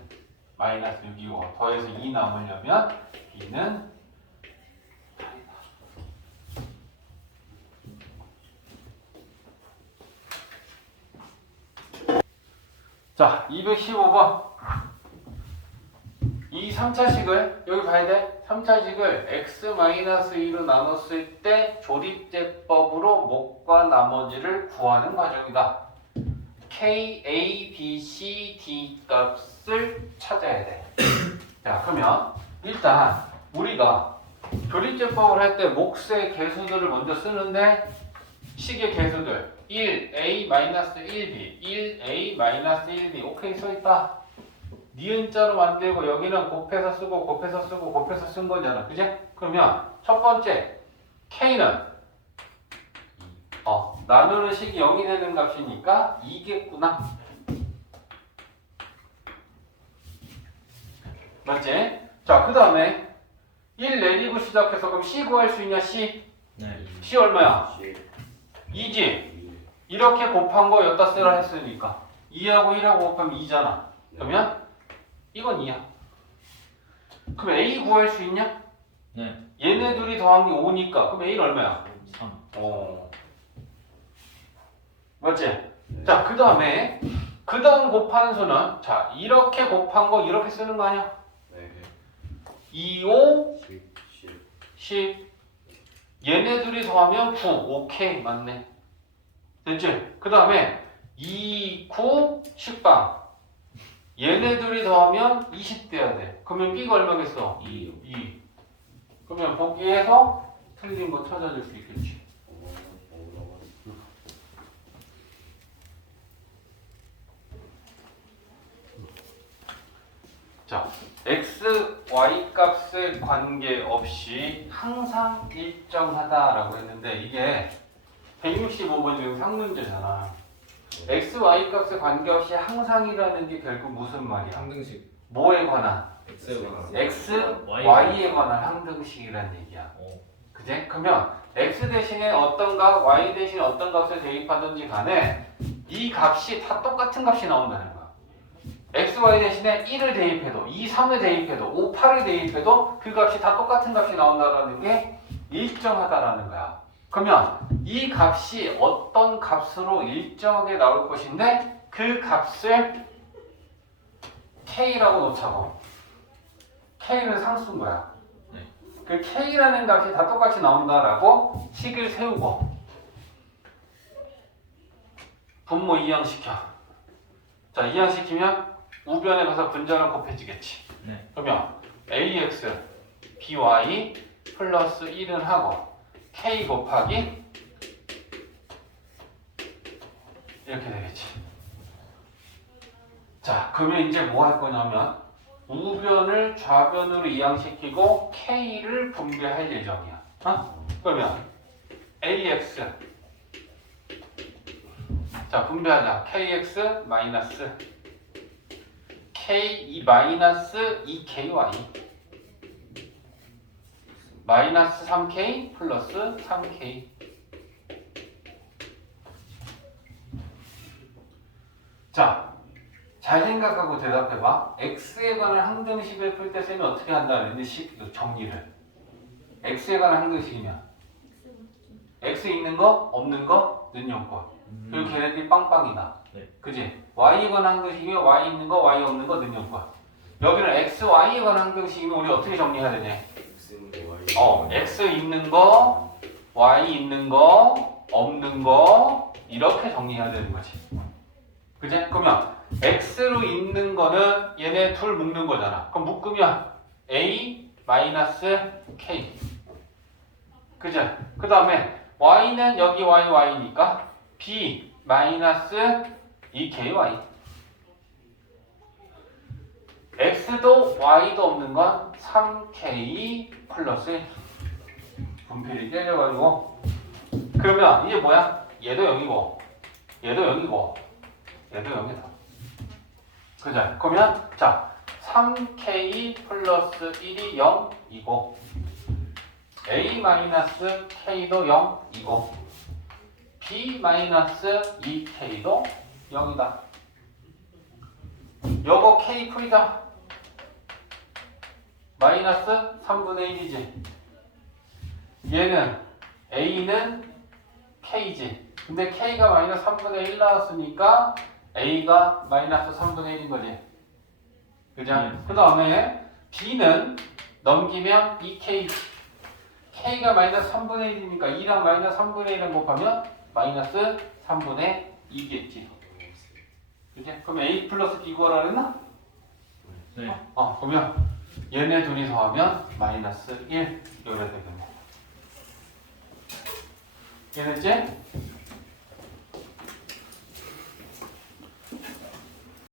마이너스 6이고 더해서 2 남으려면 b는 8이다. 자, 215번. 이 3차식을 여기 봐야 돼. 3차식을 x-2로 나눴을 때 조립제법으로 목과 나머지를 구하는 과정이다. k, a, b, c, d 값을 찾아야 돼. 자, 그러면 일단 우리가 조립제법을 할 때 몫의 개수들을 먼저 쓰는데 식의 개수들 1a-1b 1a-1b 오케이 써있다. 니은자로 만들고 여기는 곱해서 쓰고 곱해서 쓰고 곱해서 쓴 거잖아. 그지? 그러면 첫 번째 k는 나누는 식이 0이 되는 값이니까 2겠구나. 맞지? 자, 그 다음에 1 내리고 시작해서 그럼 c 구할 수 있냐? c? 네. c 얼마야? 10, 2지? 이렇게 곱한 거 여기다 쓰라 했으니까 2하고 1하고 곱하면 2잖아. 그러면 이건 2야. 그럼 A 구할 수 있냐? 네. 얘네 둘이 더한 게 5니까 그럼 A는 얼마야? 3. 맞지? 네. 자, 그 다음에 그 다음 곱하는 수는 자 이렇게 곱한 거 이렇게 쓰는 거 아니야? 네. 2, 5, 10. 10 얘네 둘이 더하면 9 오케이 맞네 됐지? 그 다음에 2, 9, 10방 얘네 둘이 더하면 20 돼야 돼 그러면 B가 얼마겠어? 2. 2 그러면 보기에서 틀린 거 찾아줄 수 있겠지 자, x, y 값에 관계없이 항상 일정하다라고 했는데 이게 165번 중 상문제잖아. x, y 값에 관계없이 항상이라는 게 결국 무슨 말이야? 상등식. 뭐에 관한? X. x, Y. y에 관한 항등식이라는 얘기야. 그지? 그러면 x 대신에 어떤 값, y 대신에 어떤 값을 대입하든지 간에 이 값이 다 똑같은 값이 나온다는 거야. x, y 대신에 1을 대입해도 2, 3을 대입해도 5, 8을 대입해도 그 값이 다 똑같은 값이 나온다는 게 일정하다라는 거야. 그러면 이 값이 어떤 값으로 일정하게 나올 것인데 그 값을 k라고 놓자고. k는 상수인 거야. 그 k라는 값이 다 똑같이 나온다라고 식을 세우고 분모 이항시켜. 자, 이항시키면 우변에 가서 분자가 곱해지겠지. 네. 그러면 ax by 플러스 1은 하고 k 곱하기 이렇게 되겠지. 자, 그러면 이제 뭐 할 거냐면 우변을 좌변으로 이항시키고 k를 분배할 예정이야. 그러면 ax 자 분배하자. kx 마이너스 k 마이너스 2ky 마이너스 3k 플러스 3k 자, 잘 생각하고 대답해봐. x에 관한 항등식을 풀 때 쌤이 어떻게 한다는 정리를 x에 관한 항등식이면 x 있는 거 없는 거 능용권 그리고 걔네들이 빵빵이다. 네. 그지? y에 관한 항등식이면 y 있는 거 y 없는 거 능용권 여기는 x, y에 관한 항등식이면 우리 어떻게 정리해야 되냐? x 있는 거 y 있는 거 없는 거 이렇게 정리해야 되는 거지. 그지? 그러면 x로 있는 거는 얘네 둘 묶는 거잖아. 그럼 묶으면 a 마이너스 k. 그죠? 그 다음에 y는 여기 y니까 b 마이너스 2ky. x도 y도 없는 건 3k 플러스 1. 분필이 깨져가지고 그러면 이게 뭐야? 얘도 0이고 얘도 0이고 얘도 0이다. 그죠? 그러면 자 3k 플러스 1이 0이고 a 마이너스 k도 0이고 b 마이너스 2k도 0이다. 요거 k 풀이다. 마이너스 3분의 1이지. 얘는 a는 k지. 근데 k가 마이너스 3분의 1 나왔으니까 a가 마이너스 3분의 1인 거지. 그죠? 그 다음에 b는 넘기면 2k. k가 마이너스 3분의 1이니까 2랑 마이너스 3분의 1을 곱하면 마이너스 3분의 2겠지. 그지? 그럼 a 플러스 b 구하라 그랬나? 네. 그러면 얘네 둘이 더하면 마이너스 1 이래 되겠네. 이해됐지?